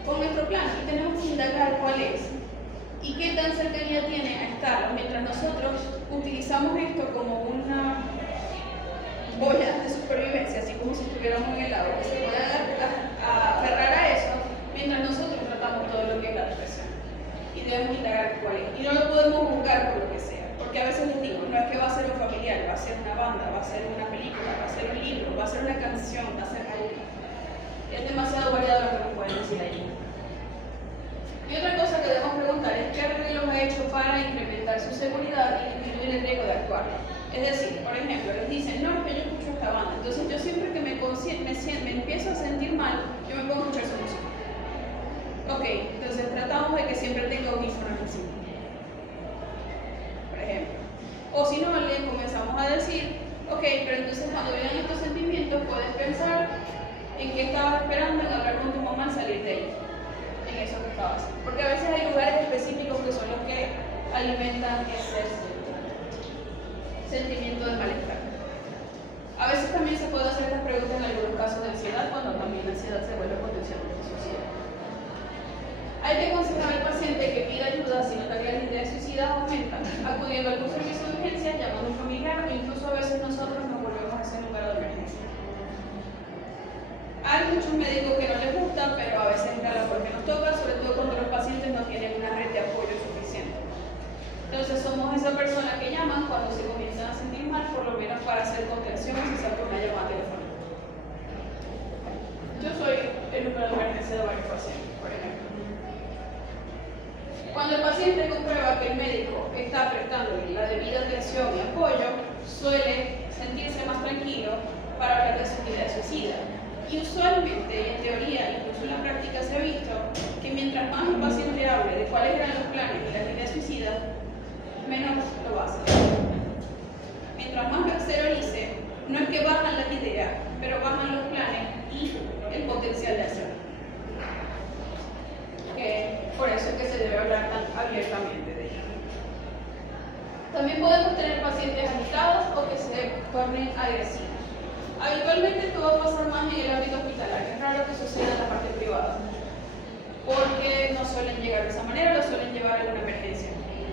con nuestro plan y tenemos que indagar cuál es. ¿Y qué tan cercanía tiene a estar? Mientras nosotros utilizamos esto como una boya de supervivencia, así como si estuviéramos en el agua, que se puede aferrar a eso, mientras nosotros tratamos todo lo que es la depresión. Y debemos indagar cuál es. Y no lo podemos juzgar por lo que sea, porque a veces les digo, no es que va a ser un familiar, va a ser una banda, va a ser una película, va a ser un libro, va a ser una canción, va a ser algo. Es demasiado variado lo que nos pueden decir allí. Y otra cosa que debemos preguntar es qué arreglos ha hecho para incrementar su seguridad y disminuir el riesgo de actuar. Es decir, por ejemplo, les dicen, no, es que yo escucho esta banda, entonces yo siempre que me empiezo a sentir mal, yo me pongo a escuchar su música. Ok, entonces tratamos de que siempre tenga audífonos encima, por ejemplo. O si no, le comenzamos a decir, ok, pero entonces cuando vengan estos sentimientos puedes pensar en qué estabas esperando en hablar con tu mamá al salir de ahí, en eso que estabas haciendo. Porque a veces hay lugares específicos que son los que alimentan ese sentimiento de malestar. A veces también se puede hacer estas preguntas en algunos casos de ansiedad, cuando también la ansiedad se vuelve potencialmente suicida. Hay que aconsejar al paciente que pida ayuda si nota que las ideas suicidas aumentan, acudiendo a algún servicio de urgencia, llamando a un familiar o incluso a veces nosotros nos volvemos a ese número de emergencia. Hay muchos médicos que no les gusta, pero a veces es la labor que nos toca, sobre todo cuando los pacientes no tienen una red de apoyo suficiente. Entonces somos esa persona que llaman cuando se comienzan a sentir mal, por lo menos para hacer contención o si se hace una llamada telefónica. Yo soy el número de emergencia de varios pacientes, por ejemplo. Cuando el paciente comprueba que el médico está prestándole la debida atención y apoyo, suele sentirse más tranquilo para hablar de su idea suicida. Y usualmente, y en teoría, incluso en la práctica se ha visto, que mientras más el paciente hable de cuáles eran los planes y las ideas suicidas, menos lo va a hacer. Mientras más lo exteriorice, no es que bajan las ideas, pero bajan los planes y el potencial de acción. Por eso es que se debe hablar tan abiertamente de ello. También podemos tener pacientes agitados o que se tornen agresivos. Habitualmente esto va a pasar más en el ámbito hospitalario, es raro que suceda en la parte privada, porque no suelen llegar de esa manera, lo suelen llevar a una emergencia.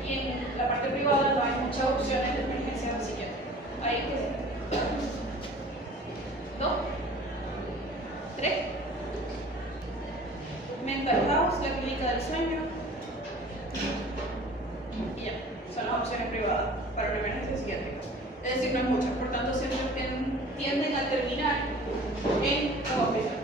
Y en la parte privada no hay muchas opciones de emergencia psiquiátrica. Ahí que ¿2? ¿3? Mental House, la clínica del sueño. Y ya, son las opciones privadas para una emergencia psiquiátrica. Es decir, no hay muchas, por tanto siempre tienden a terminar en un hospital.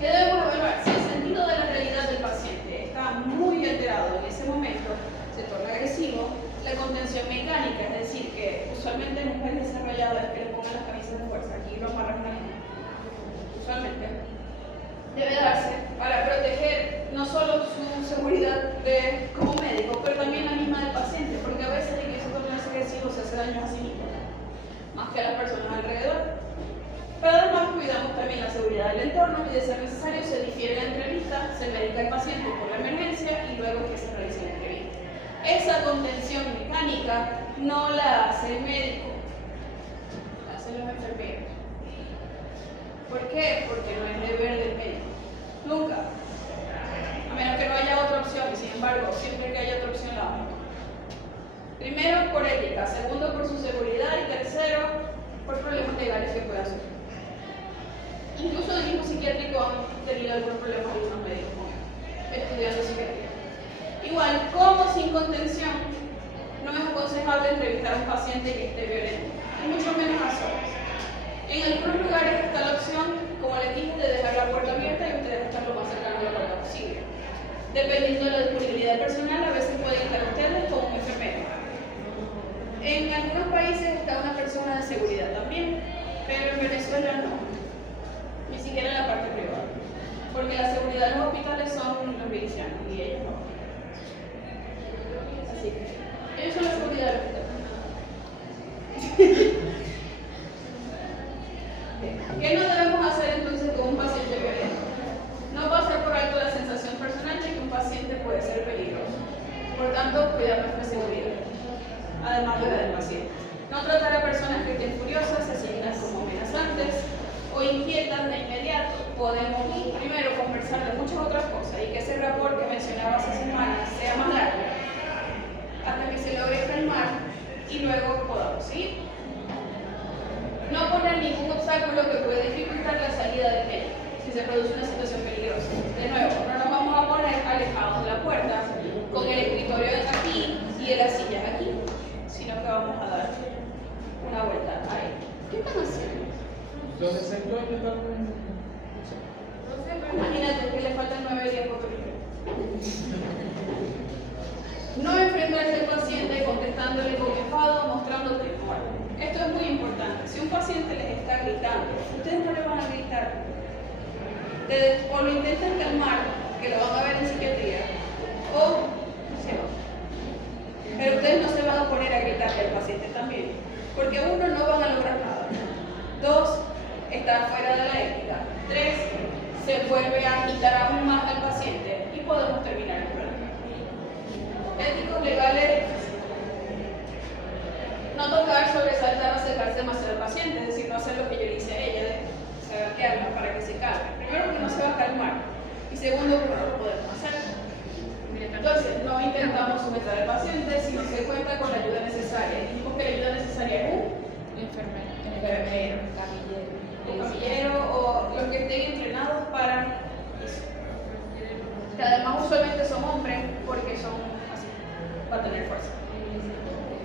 ¿Qué debemos evaluar? Si el sentido de la realidad del paciente está muy alterado en ese momento, se torna agresivo, la contención mecánica, es decir, que usualmente en un país desarrollado es que le pongan las camisas de fuerza, aquí lo amarran una línea. Usualmente debe darse para Pero además cuidamos también la seguridad del entorno y de ser necesario se difiere la entrevista, se medica al paciente por la emergencia y luego que se realice la entrevista. Esa contención mecánica no la hace el médico, la hacen los enfermeros. ¿Por qué? Porque no es deber del médico. Nunca. A menos que no haya otra opción, y sin embargo, siempre que haya otra opción la vamos a tomar. Primero, por ética, segundo, por su seguridad y tercero, por problemas legales que pueda surgir. Incluso el mismo psiquiátrico han tenido algunos problemas y unos médicos estudiando psiquiatría. Igual, como sin contención, no es aconsejable entrevistar a un paciente que esté violento, y mucho menos a solas. En algunos lugares está la opción, como les dije, de dejar la puerta abierta y ustedes estar lo más cercano a la puerta posible. Dependiendo de la disponibilidad personal, a veces pueden estar ustedes como un enfermero. En algunos países está una persona de seguridad también, pero en Venezuela no, ni siquiera en la parte privada, porque la seguridad de los hospitales son los milicianos y ellos no. Así que, ellos son la seguridad del hospital. ¿Qué no debemos hacer entonces con un paciente violento? No pasar por alto la sensación personal de que un paciente puede ser peligroso. Por tanto, cuidar nuestra seguridad, además de la del paciente. No tratar a personas que estén furiosas, asesinas como amenazantes o inquietas de inmediato. Podemos primero conversar de muchas otras cosas y que ese rapport que mencionaba hace semanas sea más largo hasta que se logre calmar y luego podamos seguir. No poner ningún obstáculo que pueda dificultar la salida del médico si se produce una situación peligrosa. De nuevo, no nos vamos a poner alejados de la puerta con el escritorio aquí y de las sillas aquí, sino que vamos a dar una vuelta ahí. ¿Qué están haciendo? ¿Dónde se encuentra? Imagínate que le faltan 9 días por película. No enfrentarse al paciente contestándole con enfado, mostrando temor. Esto es muy importante. Si un paciente les está gritando, ustedes no le van a gritar. O lo intentan calmar, que lo van a ver en psiquiatría, o se va. Pero ustedes no se van a poner a gritarle al paciente también, porque uno, no van a lograr nada. 2, está fuera de la ética. 3, se vuelve a agitar aún más al paciente y podemos terminar el problema. Éticos legales: no tocar, sobresaltar, acercarse demasiado al paciente, es decir, no hacer lo que yo le hice a ella, de sabatearla para que se calme. Primero, porque no se va a calmar, y segundo, porque no lo podemos hacer. Entonces, no intentamos sujetar al paciente si no se cuenta con la ayuda necesaria. Dijimos que la ayuda necesaria es un enfermero, camillero o los que estén entrenados para eso. Que además usualmente son hombres porque son así, para tener fuerza.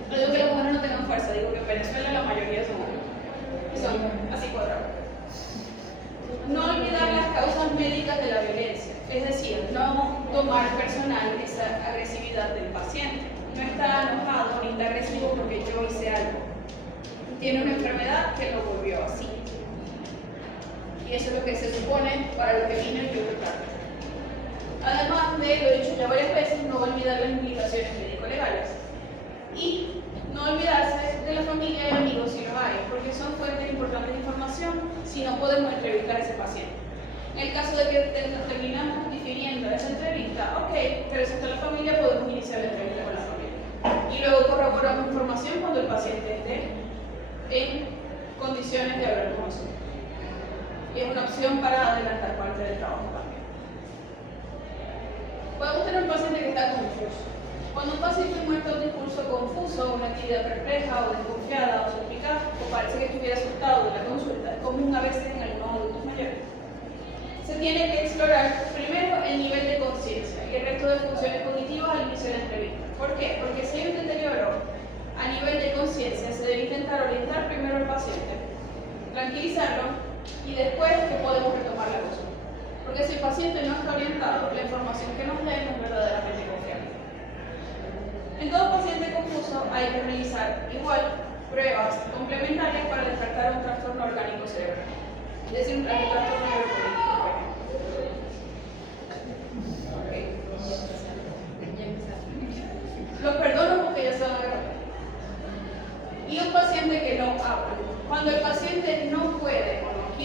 No digo que las mujeres no tengan fuerza, digo que en Venezuela la mayoría son hombres. Y son así cuadrados. No olvidar las causas médicas de la violencia, es decir, no tomar personal esa agresividad del paciente. No está enojado ni está agresivo porque yo hice algo. Tiene una enfermedad que lo volvió así. Y eso es lo que se supone para lo que vino el tratar. Además de, lo he dicho ya varias veces, no olvidar las implicaciones médico-legales. Y no olvidarse de la familia y amigos si lo hay, porque son fuentes importantes de información si no podemos entrevistar a ese paciente. En el caso de que terminamos difiriendo esa entrevista, ok, pero si está la familia, podemos iniciar la entrevista con la familia. Y luego corroboramos información cuando el paciente esté en condiciones de hablar con nosotros. Y es una opción para adelantar parte del trabajo también. Podemos tener un paciente que está confuso. Cuando un paciente muestra un discurso confuso, una actividad perpleja o desconfiada o suspicaz, o parece que estuviera asustado de la consulta, es común a veces en algunos adultos mayores. Se tiene que explorar primero el nivel de conciencia y el resto de funciones cognitivas al inicio de la entrevista. ¿Por qué? Porque si hay un deterioro a nivel de conciencia, se debe intentar orientar primero al paciente, tranquilizarlo y después que podemos retomar la consulta. Porque si el paciente no está orientado, la información que nos dé no es verdaderamente confiable. En todo paciente confuso hay que realizar igual pruebas complementarias para descartar un trastorno orgánico cerebral, es decir, un trastorno neuropolítico. Los perdono porque ya se van a ver. Y un paciente que no habla. Cuando el paciente no puede o no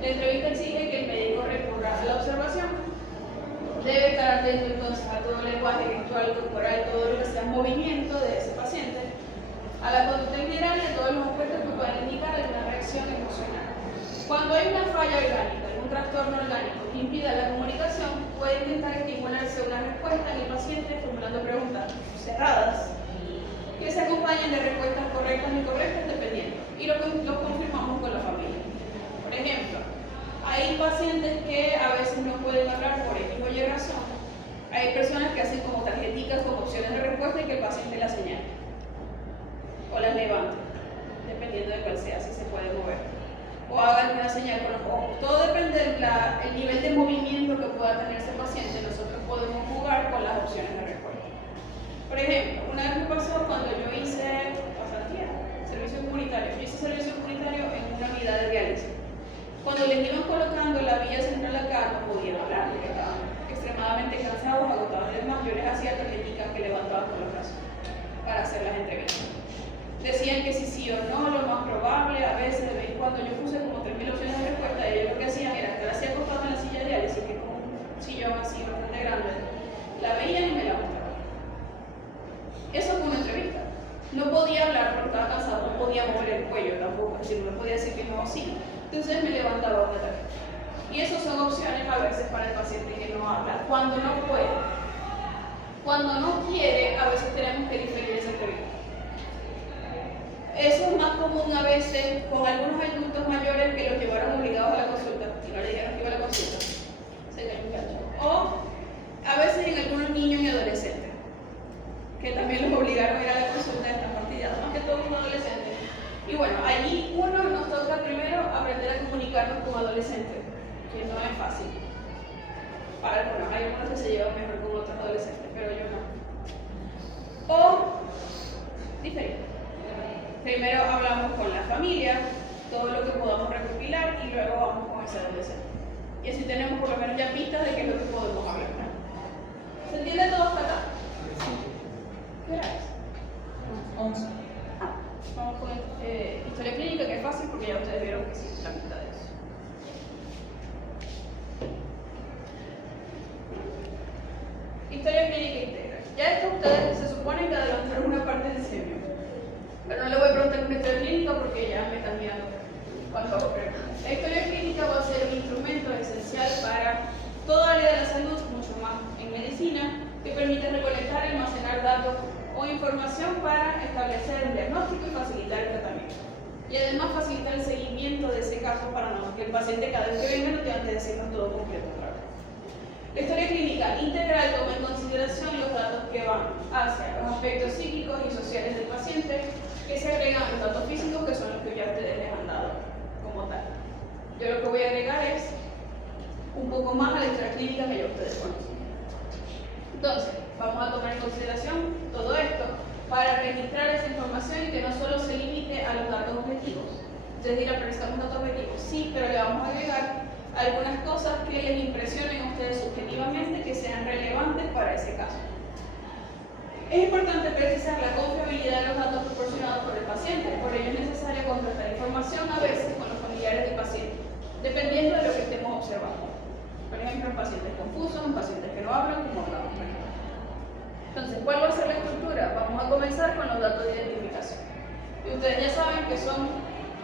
La entrevista exige que el médico recurra a la observación. Debe estar atento entonces a todo el lenguaje gestual, corporal, todo lo que sea movimiento de ese paciente, a la conducta en general y a todos los aspectos que puedan indicar alguna reacción emocional. Cuando hay una falla orgánica, algún trastorno orgánico que impida la comunicación, puede intentar estimularse una respuesta en el paciente formulando preguntas cerradas que se acompañen de respuestas correctas o incorrectas dependiendo. Y lo confirmamos con la familia. Por ejemplo, hay pacientes que a veces no pueden hablar por X o Y razón. Hay personas que hacen como tarjeticas con opciones de respuesta y que el paciente las señala o las levanta, dependiendo de cuál sea, si se puede mover. O haga alguna señal con los ojos. Todo depende del nivel de movimiento que pueda tener ese paciente. Nosotros podemos jugar con las opciones de respuesta. Por ejemplo, una vez me pasó cuando yo hice pasantía, servicio comunitario. Yo hice servicio comunitario en una unidad de diálisis. Cuando les iban colocando la vía central acá, no podían hablar, porque estaban extremadamente cansados, agotados. Además, yo les hacía tarjeticas que levantaban con los brazos para hacer las entrevistas. Decían que sí o no, lo más probable, a veces de vez en cuando. Yo puse como 3.000 opciones de respuesta y ellos lo que hacían era estar así acostado en la silla de diálisis, que es como un sillón así bastante grande. La veían y me la mostraban. Eso fue una entrevista. No podía hablar porque estaba cansado, no podía mover el cuello tampoco, es decir, no podía decir que no o sí. Entonces me levantaba una tarjeta. Y esas son opciones a veces para el paciente que no habla. Cuando no puede, cuando no quiere, a veces tenemos que diferir esa entrevista. Eso es más común a veces con algunos adultos mayores que los llevaron obligados a la consulta y no le dijeron que iba a la consulta. Se le enganchó. O a veces en algunos niños y adolescentes, que también los obligaron a ir a la consulta de esta partida, más que todo un adolescente. Y bueno, allí uno nos toca primero aprender a comunicarnos como adolescentes, que no es fácil. Para algunos, hay algunos que se llevan mejor con otros adolescentes, pero yo no. O diferente. Primero hablamos con la familia, todo lo que podamos recopilar y luego vamos con ese adolescente. Y así tenemos por lo menos ya pistas de qué es lo que podemos hablar. ¿Se entiende todo hasta acá? ¿Qué hora es? 11. Vamos con historia clínica, que es fácil porque ya ustedes vieron que sí, la mitad de eso. Historia clínica integral. Ya esto ustedes se supone que adelantaron una parte del semio. Pero no le voy a preguntar con historia clínica porque ya me están mirando. La historia clínica va a ser un instrumento esencial para toda área de la salud, mucho más en medicina, que permite recolectar y almacenar datos o información para establecer un diagnóstico y facilitar el tratamiento. Y además facilitar el seguimiento de ese caso para que el paciente cada vez que venga no tenga que decirnos todo completo. La historia clínica integral toma en consideración los datos que van hacia los aspectos psíquicos y sociales del paciente, que se agregan a los datos físicos, que son los que ya ustedes les han dado como tal. Yo lo que voy a agregar es un poco más a la historia clínica que ya ustedes conocen. Entonces, vamos a tomar en consideración todo esto para registrar esa información y que no solo se limite a los datos objetivos. Ustedes dirán, pero estamos datos objetivos. Sí, pero le vamos a agregar algunas cosas que les impresionen a ustedes subjetivamente, que sean relevantes para ese caso. Es importante precisar la confiabilidad de los datos proporcionados por el paciente, por ello es necesario contrastar información a veces con los familiares del paciente, dependiendo de lo que estemos observando. Por ejemplo, en pacientes confusos, en pacientes que no hablan, como hablamos. Entonces, ¿cuál va a ser la estructura? Vamos a comenzar con los datos de identificación. Y ustedes ya saben que son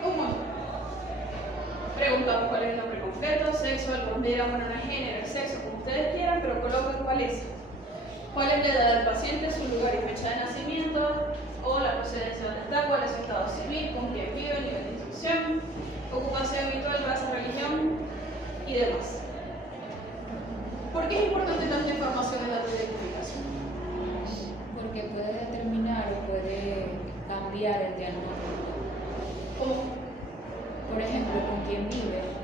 un montón. Preguntamos cuál es el nombre completo, sexo, algunos dirán, bueno, no es género, es sexo, como ustedes quieran, pero coloquen cuál es. ¿Cuál es la edad del paciente, su lugar y fecha de nacimiento, o la procedencia donde está, cuál es su estado civil, con quién vive, nivel de instrucción, ocupación habitual, raza, religión y demás? ¿Por qué es importante tanta información en datos de identificación? Porque puede determinar o puede cambiar el diagnóstico. ¿Cómo? Por ejemplo, con quién vive.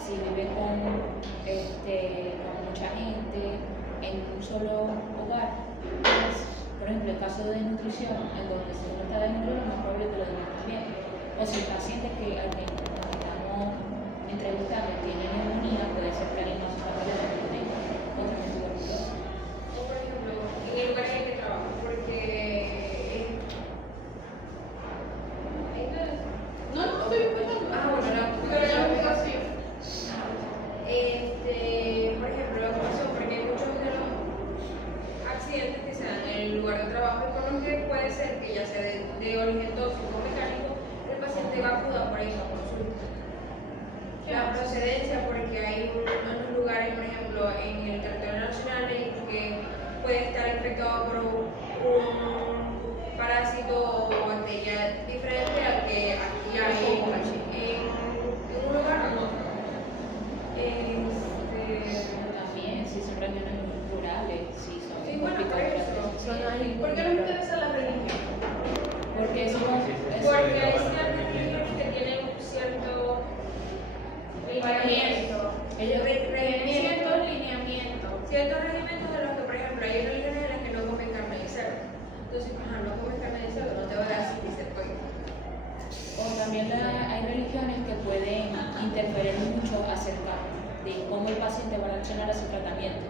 Si vive con mucha gente en un solo hogar, pues, por ejemplo, el caso de desnutrición, en donde se trata de desnutrición, es más probable que lo demás también. O si el paciente al que estamos entrevistando tiene neumonía, puede ser que alguien no se capaz de tener otra tuberculosis. O por ejemplo, en el lugar en el que trabajo, porque no estoy pensando. Ah, bueno, no, pero ya me explico así. ¿Qué la más? procedencia, porque hay unos lugares, por ejemplo, en el territorio nacional que puede estar infectado por un parásito o bacteria diferente al que aquí hay en un lugar o en otro. También, si son regiones rurales, si son Sí, bueno, por eso, son ahí. ¿Por qué nos interesa la religión? Porque eso Porque hay ciertas religiones que tienen un cierto lineamiento. Ellos- Ciertos reglamentos de los que, por ejemplo, hay religiones en las que no comen carne de cerdo. Entonces, no comes carne de cerdo, no te va a dar dice pues. O también hay religiones que pueden interferir mucho acerca de cómo el paciente va a reaccionar a su tratamiento.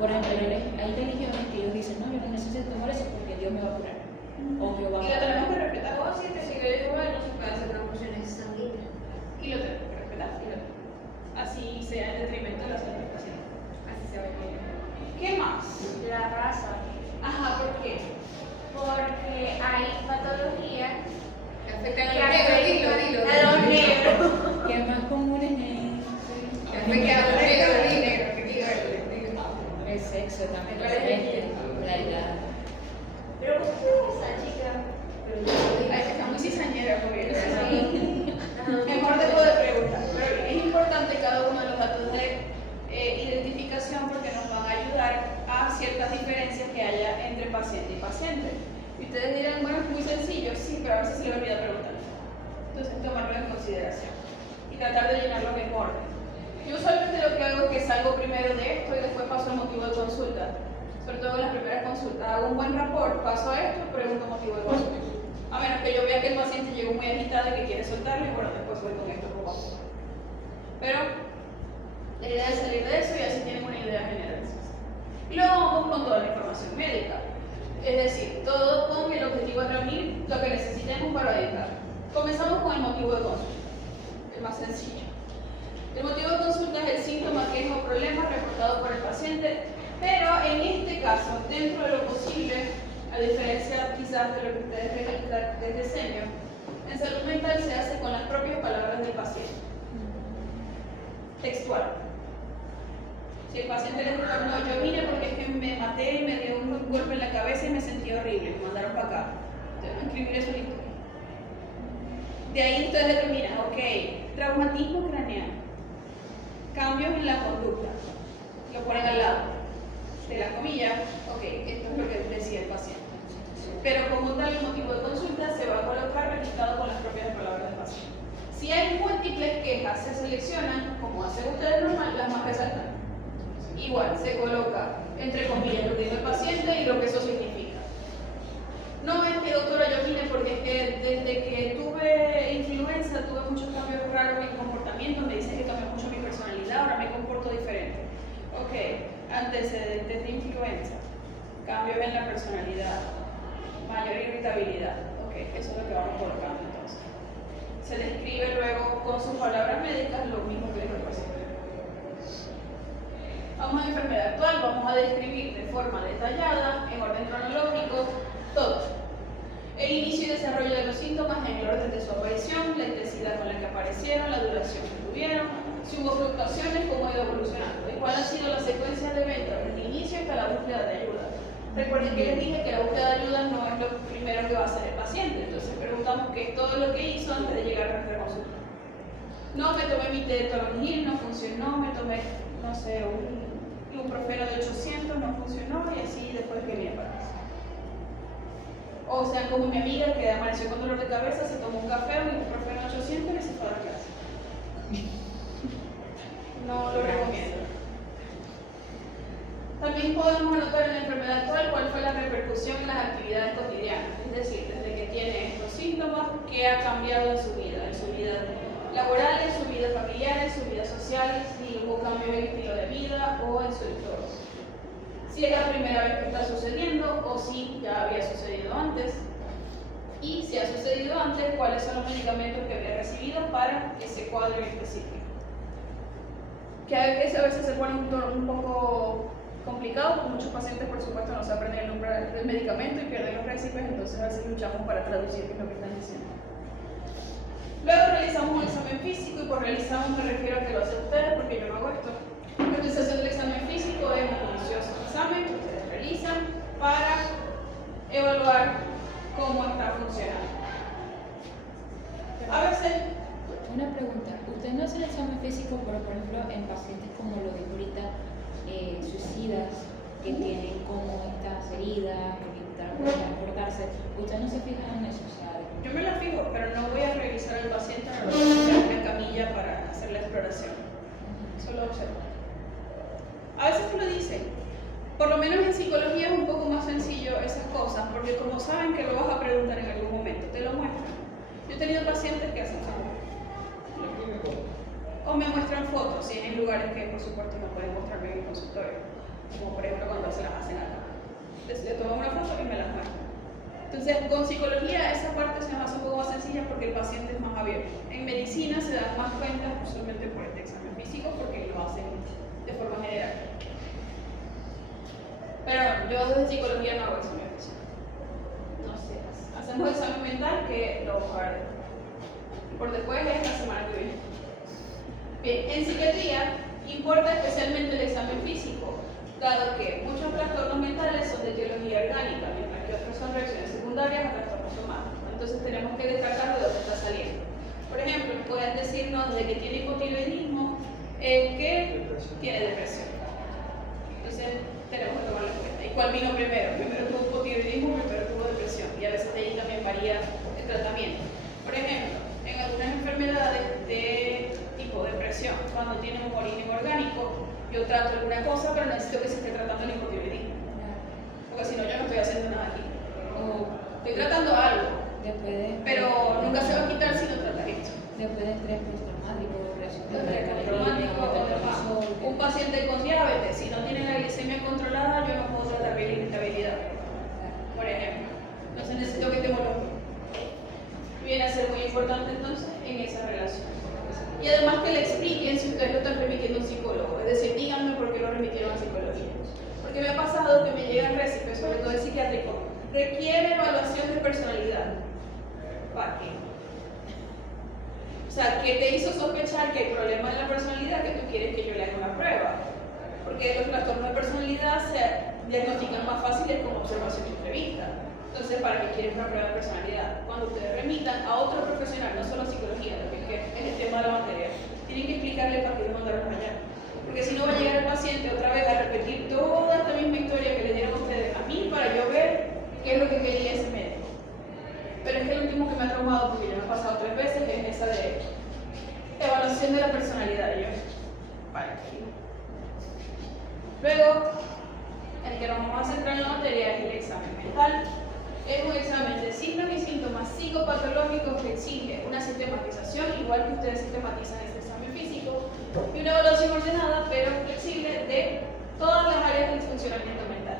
Por ejemplo, hay religiones que ellos dicen, no, yo no necesito tomar eso porque Dios me va a curar. O Jehová Y va lo a tenemos que curar. respetar. O si te sigue igual, no se puede hacer transfusiones sanguíneas. Y lo tenemos que respetar. Así sea en detrimento de la salud del paciente. Así se va a ir. ¿Qué más? La raza. Ajá, ¿por qué? Porque hay patologías Que afectan que a los negros. afectan a los negros. Que es más común en Que afectan a los negros. el sexo también, la edad. Pero ¿cómo fue esa chica? Ay, está muy cizañera, porque mejor dejo de preguntar. Pero es importante cada uno de los datos de identificación porque nos van a ayudar a ciertas diferencias que haya entre paciente y paciente. Y ustedes dirán, bueno, es muy sencillo, sí, pero a veces se les olvida preguntar. Entonces, tomarlo en consideración y tratar de llenarlo en orden. Yo usualmente lo que hago es que salgo primero de esto y después paso al motivo de consulta. Sobre todo en las primeras consultas. Hago un buen rapport, paso a esto y pregunto motivo de consulta. A menos que yo vea que el paciente llegó muy agitado y que quiere soltarlo, y bueno, después voy con esto poco a poco. Pero la idea es salir de eso y así tienen una idea general. Y luego vamos con toda la información médica. Es decir, todo con el objetivo de reunir lo que necesitemos para orientar. Comenzamos con el motivo de consulta, el más sencillo. El motivo de consulta es el síntoma, queja o problema reportado por el paciente, pero en este caso, dentro de lo posible, a diferencia quizás de lo que ustedes registran desde Semio, en salud mental se hace con las propias palabras del paciente. Textual. Si el paciente le dijo, no, yo vine porque es que me maté y me dio un golpe en la cabeza y me sentí horrible, me mandaron para acá. Entonces, van a escribir eso en la historia. De ahí ustedes determinan, ok, traumatismo craneano, cambios en la conducta, lo ponen al lado de la comilla, ok, esto es lo que decía el paciente. Pero como tal, el motivo de consulta se va a colocar registrado con las propias palabras del paciente. Si hay múltiples quejas, se seleccionan, como hacen ustedes normal, las más resaltantes. Igual, se coloca entre comillas lo que dijo el paciente y lo que eso significa. No es que doctora yo vine porque es que desde que tuve influenza tuve muchos cambios raros en mi comportamiento, me dice que cambió mucho mi personalidad, ahora me comporto diferente. Ok, antecedentes de influenza, cambios en la personalidad, mayor irritabilidad. Ok, eso es lo que vamos colocando entonces. Se describe luego con sus palabras médicas lo mismo que dijo el paciente. Vamos a enfermedad actual, vamos a describir de forma detallada, en orden cronológico, todo. El inicio y desarrollo de los síntomas en el orden de su aparición, la intensidad con la que aparecieron, la duración que tuvieron, si hubo fluctuaciones, cómo ha ido evolucionando y cuál ha sido la secuencia de eventos desde el inicio hasta la búsqueda de ayuda. Recuerden que les dije que la búsqueda de ayuda no es lo primero que va a hacer el paciente, entonces preguntamos qué es todo lo que hizo antes de llegar a nuestra consulta. No me tomé mi té de toronjil, no funcionó, me tomé, no sé, un ibuprofeno de 800, no funcionó y así después venía para casa. O sea, como mi amiga que amaneció con dolor de cabeza, se tomó un café, un ibuprofeno de 800 y se fue a la clase. No lo recomiendo. También podemos anotar en la enfermedad actual cuál fue la repercusión en las actividades cotidianas, es decir, desde que tiene estos síntomas, qué ha cambiado en su vida laboral, en su vida familiar, en su vida social, si hubo cambios en el estilo de vida o en su entorno. Si es la primera vez que está sucediendo o si ya había sucedido antes. Y si ha sucedido antes, cuáles son los medicamentos que había recibido para ese cuadro en específico. Que a veces se pone un poco complicado, porque muchos pacientes por supuesto no se aprenden el nombre del medicamento y pierden los récipes, entonces a veces luchamos para traducir qué es lo que están diciendo. Luego realizamos un examen físico, y por realizamos me refiero a que lo hacen ustedes porque yo no hago esto. La utilización del examen físico es un minucioso examen que ustedes realizan para evaluar cómo está funcionando. A veces, Una pregunta, ¿usted no hace el examen físico, pero por ejemplo en pacientes como lo dijo ahorita, suicidas, que tienen como estas heridas, que intentaron cortarse, ¿usted no se fija en eso? O sea, yo me la fijo, pero no voy a revisar al paciente a una camilla para hacer la exploración. Solo observo. A veces te lo dicen. Por lo menos en psicología es un poco más sencillo esas cosas, porque como saben que lo vas a preguntar en algún momento, te lo muestran. Yo he tenido pacientes que hacen eso. O me muestran fotos, si en lugares que por supuesto no pueden mostrarme en el consultorio, como por ejemplo cuando se las hacen acá. Le toman una foto y me las muestran. Entonces, con psicología esa parte se me hace un poco más sencilla porque el paciente es más abierto. En medicina se dan más cuenta usualmente por este examen físico porque lo hacen de forma general. Pero yo desde psicología no hago examen físico. No sé, hacemos examen mental que lo vamos a ver por después es la semana que viene. Bien, en psiquiatría importa especialmente el examen físico, dado que muchos trastornos mentales son de etiología orgánica, mientras que otros son reacciones secundarias a trastornos somáticos. Entonces tenemos que descartar de dónde está saliendo. Por ejemplo, pueden decirnos de que tiene hipotiroidismo, que tiene depresión. Entonces tenemos que tomarlo en cuenta. ¿Y cuál vino primero? Primero tuvo hipotiroidismo, primero tuvo depresión. Y a veces de ahí también varía el tratamiento. Por ejemplo, en algunas enfermedades de tipo depresión, cuando tiene un origen orgánico, yo trato alguna cosa, pero necesito que se esté tratando el hipotiroidismo. Porque si no, yo no estoy haciendo nada aquí. Estoy tratando algo, pero nunca se va a quitar si no tratas esto. Después de estrés postraumático, depresión Traumático o demás. Un paciente con diabetes, si no tiene la glicemia controlada, yo no puedo tratar la irritabilidad, por ejemplo. Entonces necesito que estemos los dos. Viene a ser muy importante entonces en esa relación. Y además que le expliquen si ustedes lo están remitiendo a un psicólogo. Es decir, díganme por qué lo remitieron a psicología. Porque me ha pasado que me llegan récipes, sobre todo el psiquiátrico, requiere evaluación de personalidad. ¿Para qué? O sea, ¿qué te hizo sospechar que hay problemas de la personalidad que tú quieres que yo le haga una prueba? Porque los trastornos de personalidad se diagnostican más fáciles con observación y entrevista. Entonces, ¿para qué quieren una prueba de personalidad? Cuando ustedes remitan a otro profesional, no solo psicología, lo que es el tema de la materia, tienen que explicarle para qué lo mandaron allá. Porque si no va a llegar el paciente otra vez a repetir toda esta misma historia que le dieron ustedes a mí para yo ver qué es lo que quería ese médico. Pero es que el último que me ha traumado, porque ya me ha pasado 3 veces, es esa de evaluación de la personalidad. Y yo, ¿para qué? Luego, el que nos vamos a centrar en la materia es el examen mental. Es un examen de signos y síntomas psicopatológicos que exige una sistematización, igual que ustedes sistematizan este examen físico, y una evaluación ordenada pero flexible de todas las áreas del funcionamiento mental.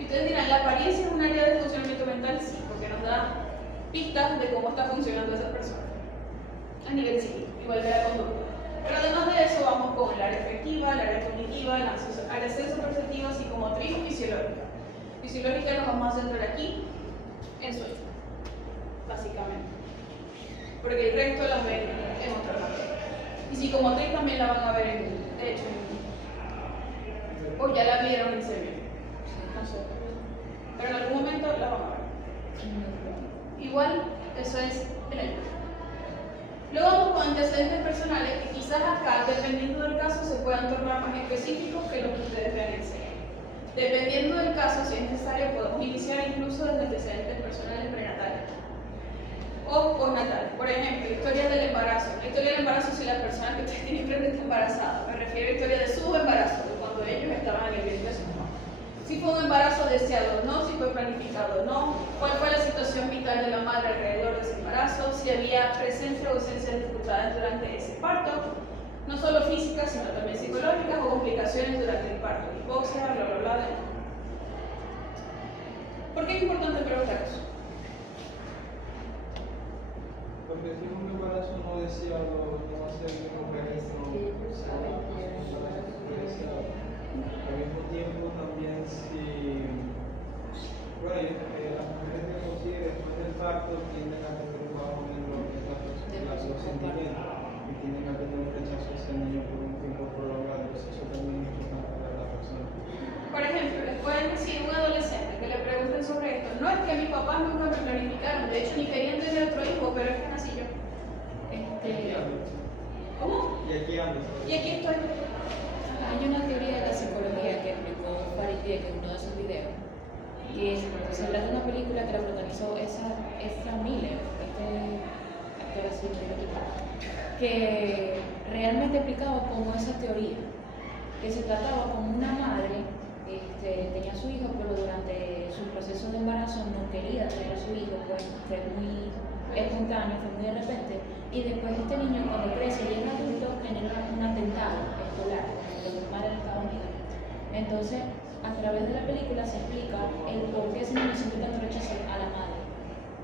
Y ustedes dirán, ¿la apariencia es un área del funcionamiento mental? Sí, porque nos da pistas de cómo está funcionando esa persona a nivel psíquico, igual que la conducta. Pero además de eso vamos con el área afectiva, el área cognitiva, la área sensoperceptiva, psicomotriz y fisiológica. Fisiológica nos vamos a centrar aquí en sueño, básicamente. Porque el resto las ven en otra materia. Y psicomotriz también la van a ver de hecho, o ya la vieron en serio. No sé. Pero en algún momento la van a ver. Igual, eso es el año. Luego vamos con antecedentes personales que quizás acá, dependiendo del caso, se puedan tornar más específicos que lo que ustedes vean en serio. Dependiendo del caso, si es necesario, podemos iniciar incluso desde antecedentes personales prenatales o postnatales. Por ejemplo, historia del embarazo. La historia del embarazo si la persona que ustedes tienen frente está embarazada. Me refiero a la historia de su embarazo, de cuando ellos estaban en el vientre de su mamá. Si fue un embarazo deseado o no, si fue planificado o no, cuál fue la situación vital de la madre alrededor de ese embarazo, si había presencia o ausencia de dificultades durante ese parto, no solo físicas, sino también psicológicas o complicaciones durante el parto, hipoxia, bla, bla, bla. ¿Por qué es importante preguntar eso? Porque si un embarazo no deseado, no va a ser un registro deseado. Al mismo tiempo también si, bueno, las mujeres que consiguen después del parto tienden a tener un bajo en lo que es la no es que mis papás nunca me planificaron, de hecho ni querían tener otro hijo, pero es que nací yo. ¿Cómo? Y aquí ando. Y aquí estoy. Hay una teoría de la psicología que explicó Farid Diek en uno de sus videos, que se trata de una película que la protagonizó Ezra Miller, este actor así que realmente explicaba cómo esa teoría, que se trataba como una madre, tenía a su hijo, pero durante su proceso de embarazo no quería tener a su hijo, pues fue muy espontáneo, fue muy de repente, y después este niño cuando crece y es adulto genera un atentado escolar, lo normal en Estados Unidos. Entonces, a través de la película se explica el por qué ese niño siente tanto rechazo a la madre.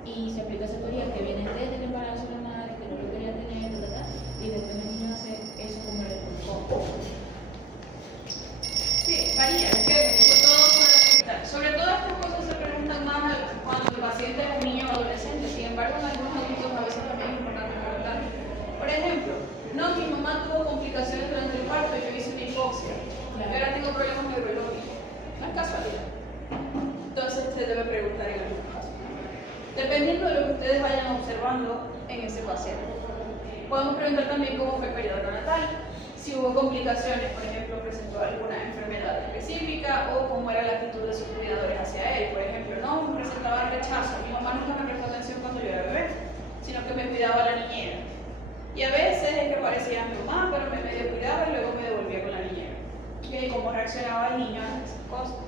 Y se explica esa teoría que viene desde el embarazo de la madre, que no lo quería tener, y después el niño hace eso como el retorno. Sí, varía, es que todo puede afectar. Sobre todo estas cosas se preguntan más cuando el paciente es un niño o adolescente, sin embargo en algunos adultos a veces también es importante preguntar. Por ejemplo, no, mi mamá tuvo complicaciones durante el parto y yo hice una hipoxia. Ahora tengo problemas neurológicos. No es casualidad. Entonces se debe preguntar en algunos casos. Dependiendo de lo que ustedes vayan observando en ese paciente. Podemos preguntar también cómo fue el periodo neonatal, si hubo complicaciones, por ejemplo, presentó alguna enfermedad específica o cómo era la actitud de sus cuidadores hacia él. Por ejemplo, no presentaba rechazo. Mi mamá nunca me prestó atención cuando yo era bebé, sino que me cuidaba la niñera. Y a veces es que parecía mi mamá, pero me medio cuidaba y luego me devolvía con la niñera. Y cómo reaccionaba el niño a esas cosas.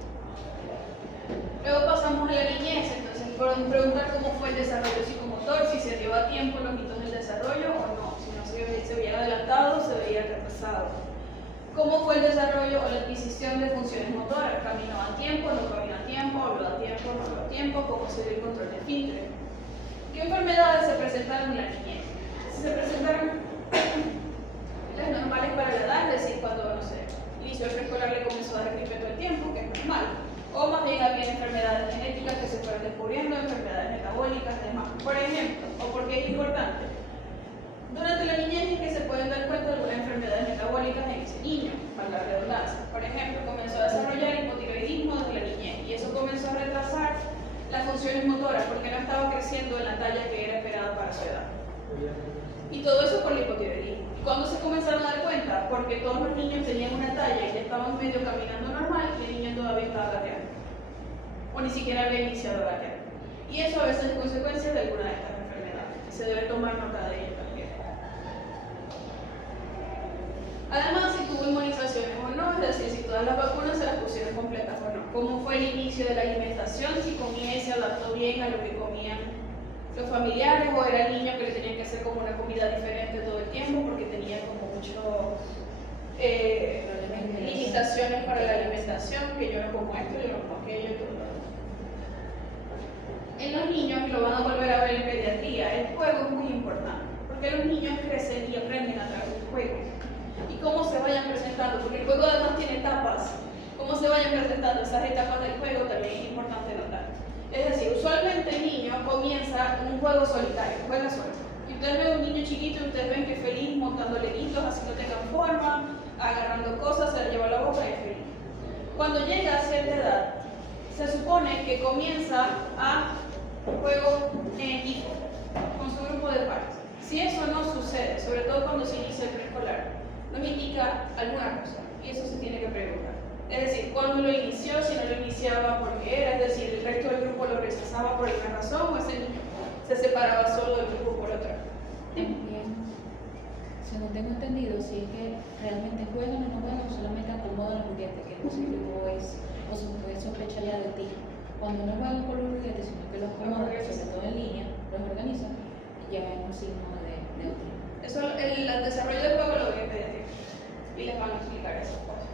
Luego pasamos a la niñez, entonces podemos preguntar cómo fue el desarrollo psicomotor, si se dio a tiempo los hitos del desarrollo o no, si no se veía adelantado, se veía retrasado. Cómo fue el desarrollo o la adquisición de funciones motoras, caminó a tiempo, no caminó a tiempo, habló a tiempo, no habló a tiempo, cómo se dio el control de esfínteres. ¿Qué enfermedades se presentaron en la niñez? Si se presentaron las normales para la edad, es decir, cuando, no sé, inició el preescolar le comenzó a dar gripe todo el tiempo, que es normal. O más bien había enfermedades genéticas que se fueron descubriendo, enfermedades metabólicas, demás. Por ejemplo, o porque es importante, durante la niñez es que se pueden dar cuenta de algunas enfermedades metabólicas en ese niño, para la redundancia. Por ejemplo, comenzó a desarrollar hipotiroidismo desde la niñez y eso comenzó a retrasar las funciones motoras porque no estaba creciendo en la talla que era esperada para su edad. Y todo eso por el hipotiroidismo. ¿Y cuándo se comenzaron a dar cuenta? Porque todos los niños tenían una talla y ya estaban medio caminando normal y el niño todavía estaba gateando. O ni siquiera había iniciado a gatear. Y eso a veces es consecuencia de alguna de estas enfermedades. Y se debe tomar nota de ello también. Además, si tuvo inmunizaciones o no, es decir, si todas las vacunas se las pusieron completas o no. ¿Cómo fue el inicio de la alimentación? Si comía y se adaptó bien a lo que comían los familiares o era el niño que le tenían que hacer como una comida diferente todo el tiempo porque tenía como mucho limitaciones para la alimentación, que yo no como esto, yo no como aquello, todo lo demás. En los niños, lo van a volver a ver en pediatría, el juego es muy importante, porque los niños crecen y aprenden a través del juego. Y cómo se vayan presentando, porque el juego además tiene etapas, cómo se vayan presentando esas etapas del juego también es importante notar. Es decir, usualmente el niño comienza en un juego solitario, juega solo. Y ustedes ven un niño chiquito y ustedes ven que es feliz montando leguitos, así no tengan forma, agarrando cosas, se le lleva a la boca y es feliz. Cuando llega a cierta edad, se supone que comienza a juego en equipo, con su grupo de pares. Si eso no sucede, sobre todo cuando se inicia el preescolar, nos indica alguna cosa, y eso se tiene que preguntar. Es decir, ¿cuándo lo inició? Si no lo iniciaba porque era, es decir, el resto del grupo lo rechazaba por alguna razón o ese niño se separaba solo del grupo por otra. Bien. Según tengo entendido, si es que realmente juegan o no juegan, solamente acomodan los juguetes, que no se es, o se puede sospechar ya de ti. Cuando no juegan con los juguetes, sino que los acomodan, sobre todo en línea, los organizan, ya es un signo de autismo. Eso, el desarrollo del juego lo ven en pediatría y les van a explicar esas cosas.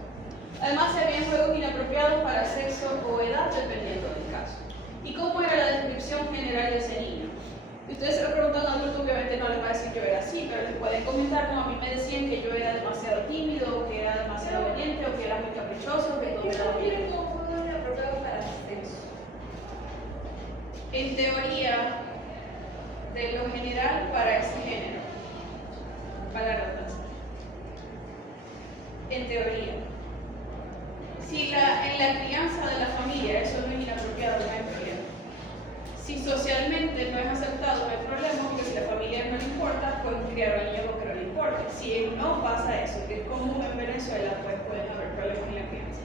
Además, se habían juegos inapropiados para sexo o edad, dependiendo del caso. ¿Y cómo era la descripción general de ese niño? Y ustedes se lo preguntan a un adulto, obviamente no les va a decir yo era así, pero les pueden comentar como a mí me decían que yo era demasiado tímido, o que era demasiado obediente, o que era muy caprichoso, que todo era bien. ¿Cómo juegos inapropiados para sexo? En teoría, de lo general para ese género, para la redundancia. En teoría. Si en la crianza de la familia eso no es inapropiado, no hay problema. Si socialmente no es aceptado, no hay problema, porque si la familia no le importa, pueden criar al niño porque no le importa. Si no pasa eso, que es común en Venezuela, pues pueden haber problemas en la crianza.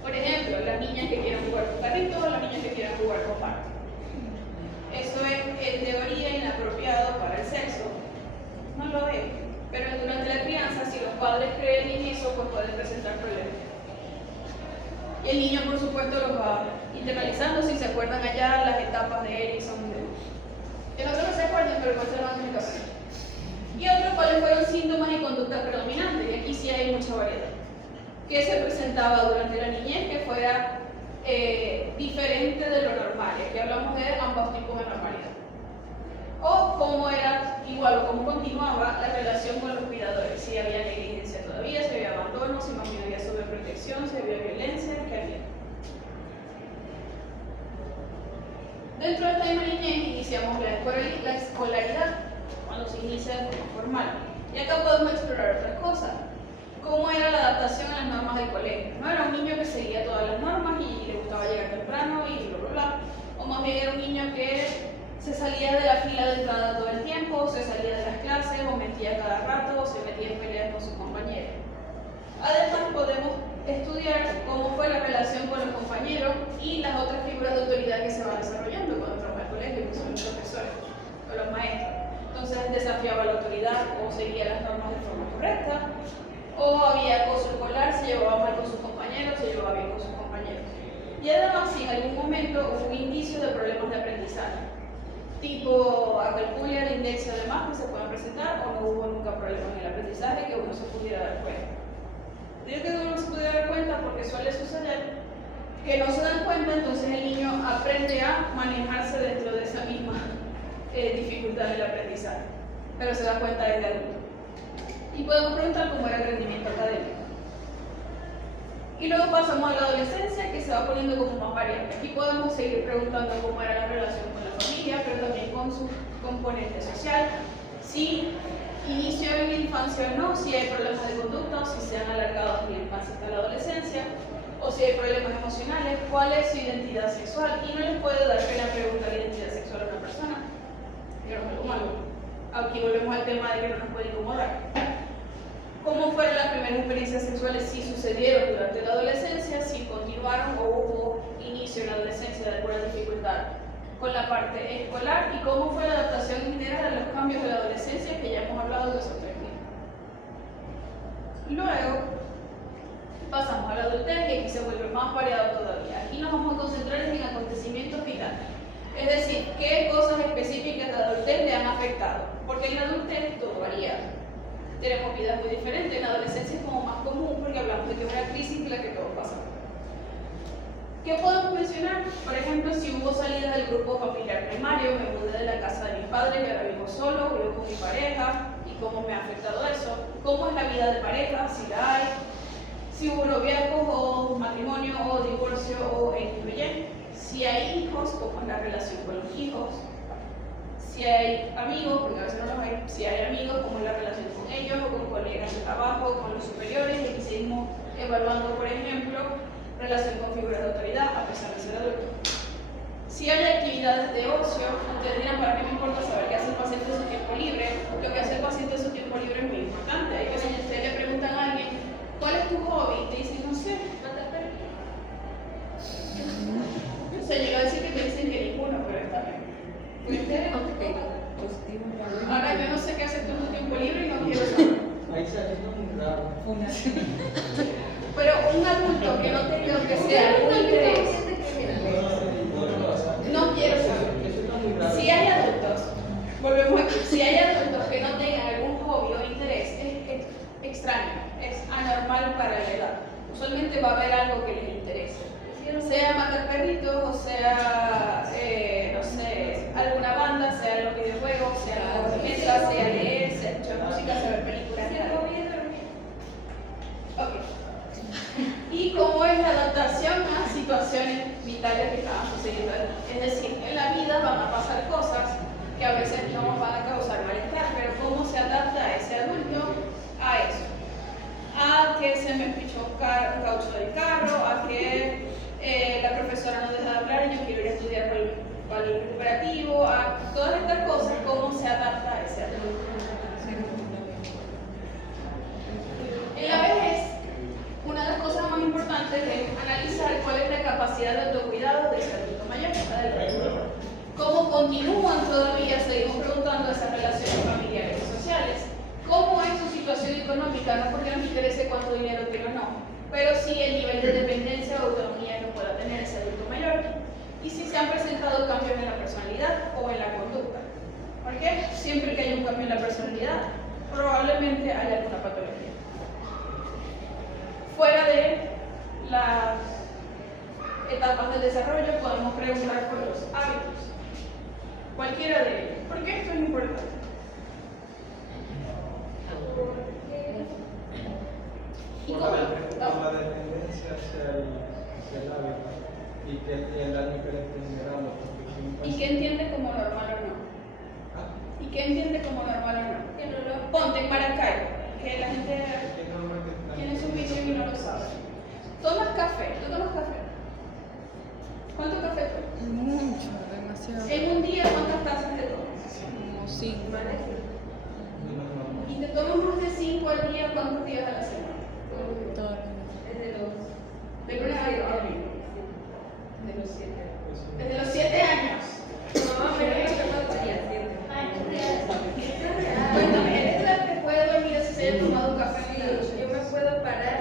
Por ejemplo, las niñas que quieran jugar con carritos o las niñas que quieran jugar con barco. Eso es en teoría inapropiado para el sexo. No lo es. Pero durante la crianza, si los padres creen en eso, pues pueden presentar problemas. Y el niño, por supuesto, los va internalizando. Si se acuerdan allá las etapas de Erickson. El otro no se acuerdan, pero igual se lo van a explicar. Y otro, cuáles fueron síntomas y conductas predominantes. Y aquí sí hay mucha variedad. ¿Qué se presentaba durante la niñez que fuera diferente de lo normal? Y aquí hablamos de ambos tipos de normalidad. O cómo era igual o cómo continuaba la relación con los cuidadores. Si había negligencia todavía, si había abandono, si más bien había sobreprotección, si había violencia, ¿qué había? Dentro de esta misma niñez iniciamos la escolaridad, cuando se inicia de forma formal. Y acá podemos explorar otras cosas. ¿Cómo era la adaptación a las normas del colegio? No era un niño que seguía todas las normas y le gustaba llegar temprano y bla, bla, bla. O más bien era un niño que se salía de la fila de entrada todo el tiempo, se salía de las clases, o mentía cada rato, o se metía en peleas con sus compañeros. Además, podemos estudiar cómo fue la relación con los compañeros y las otras figuras de autoridad que se van desarrollando cuando entramos al colegio, que son los profesores o los maestros. Entonces, desafiaba la autoridad o seguía las normas de forma correcta, o había acoso escolar, se llevaba mal con sus compañeros, se llevaba bien con sus compañeros. Y además, si en algún momento hubo un indicio de problemas de aprendizaje, tipo acalculia, la indexia y demás, que se pueden presentar, o no hubo nunca problemas en el aprendizaje que uno se pudiera dar cuenta. Digo que uno se pudiera dar cuenta porque suele suceder que no se dan cuenta, entonces el niño aprende a manejarse dentro de esa misma dificultad del aprendizaje, pero se da cuenta desde adulto. Y podemos preguntar cómo era el rendimiento académico. Y luego pasamos a la adolescencia, que se va poniendo como más variante. Aquí podemos seguir preguntando cómo era la relación con la familia, pero también con su componente social. Si inició en la infancia o no, si hay problemas de conducta, o si se han alargado desde la infancia hasta la adolescencia, o si hay problemas emocionales, cuál es su identidad sexual. Y no les puede dar pena preguntar la identidad sexual a una persona. Pero no es algo malo. Aquí volvemos al tema de que no nos puede incomodar. ¿Cómo fueron las primeras experiencias sexuales? Si sucedieron durante la adolescencia, si continuaron o hubo inicio en la adolescencia de alguna dificultad con la parte escolar, y cómo fue la adaptación en general a los cambios de la adolescencia, que ya hemos hablado de esos términos. Luego pasamos a la adultez y aquí se vuelve más variado todavía. Aquí nos vamos a concentrar en acontecimientos vitales, es decir, qué cosas específicas de la adultez le han afectado, porque en la adultez todo varía. Tenemos vidas muy diferentes. En la adolescencia es como más común porque hablamos de que es una crisis en la que todo pasa. ¿Qué podemos mencionar? Por ejemplo, si hubo salida del grupo familiar primario, me mudé de la casa de mi padre y ahora vivo solo, vivo con mi pareja, y cómo me ha afectado eso. ¿Cómo es la vida de pareja? Si la hay. Si hubo noviazgos o matrimonio o divorcio o incluye. Si hay hijos, cómo es la relación con los hijos. Si hay amigos, porque a veces no los hay, si hay amigos, cómo es la relación con ellos o con colegas de trabajo, con los superiores, y aquí seguimos evaluando, por ejemplo, relación con figuras de autoridad, a pesar de ser adulto. Si hay actividades de ocio, ustedes dirán, ¿para qué me importa saber qué hace el paciente en su tiempo libre? Lo que hace el paciente en su tiempo libre es muy importante. Hay que si ustedes le preguntan a alguien, ¿cuál es tu hobby? Y te dicen, no sé, matar perros. O sea, llegó a decir que te dicen que ninguno, pero está bien. Ahora yo no sé qué haces tú en tu tiempo libre y no quiero saber. Ahí salió muy raro. Pero un adulto que no tenga, aunque sea algún interés, no quiero saber. Si hay adultos, volvemos aquí, si hay adultos que no tengan algún hobby o interés, es extraño, es anormal para la edad. Usualmente va a haber algo que les interese. Sea matar perritos, o sea, no sé, alguna banda, sea los videojuegos, sea la orquesta, sea leer, sea escuchar música, sea ver películas. Ok. Y cómo es la adaptación a situaciones vitales que estaban sucediendo. Es decir, en la vida van a pasar cosas que a veces no nos van a causar malestar, pero cómo se adapta ese adulto a eso. A que se me pichó un caucho del carro, a que la profesora no deja de hablar y yo quiero ir a estudiar por el valor recuperativo, a todas estas cosas, cómo se adapta a ese adulto. En la vejez, una de las cosas más importantes es analizar cuál es la capacidad de autocuidado de ese adulto mayor. Adelante. ¿Cómo continúan todavía? Seguimos preguntando esas relaciones familiares y sociales. ¿Cómo es su situación económica? No porque nos interese cuánto dinero tiene o no, pero sí el nivel de dependencia o autonomía que pueda tener ese adulto mayor. Y si se han presentado cambios en la personalidad o en la conducta. Porque siempre que hay un cambio en la personalidad, probablemente haya alguna patología. Fuera de las etapas del desarrollo, podemos preguntar por los hábitos. Cualquiera de ellos. ¿Por qué esto es importante? ¿Y Por cómo la lo? dependencia hacia el hábito y que el daño que le esté generando. ¿Y qué entiende como normal o no? ¿Ah? ¿Y qué entiende como normal o no? Que no lo ponte en Maracay, que la gente Es normal que tiene su vicio y no lo sabe. ¿Tomas café? ¿Tú tomas café? ¿Cuánto café tomas? Mucho, demasiado. En un día, ¿cuántas tazas te tomas? Como 5. ¿Y te tomas más de 5 al día, cuántos días a la semana? De lunes a viernes. Desde los 7 años. Cuéntame, ¿eres de las que puede dormir si se haya tomado café en la noche? Yo me puedo parar,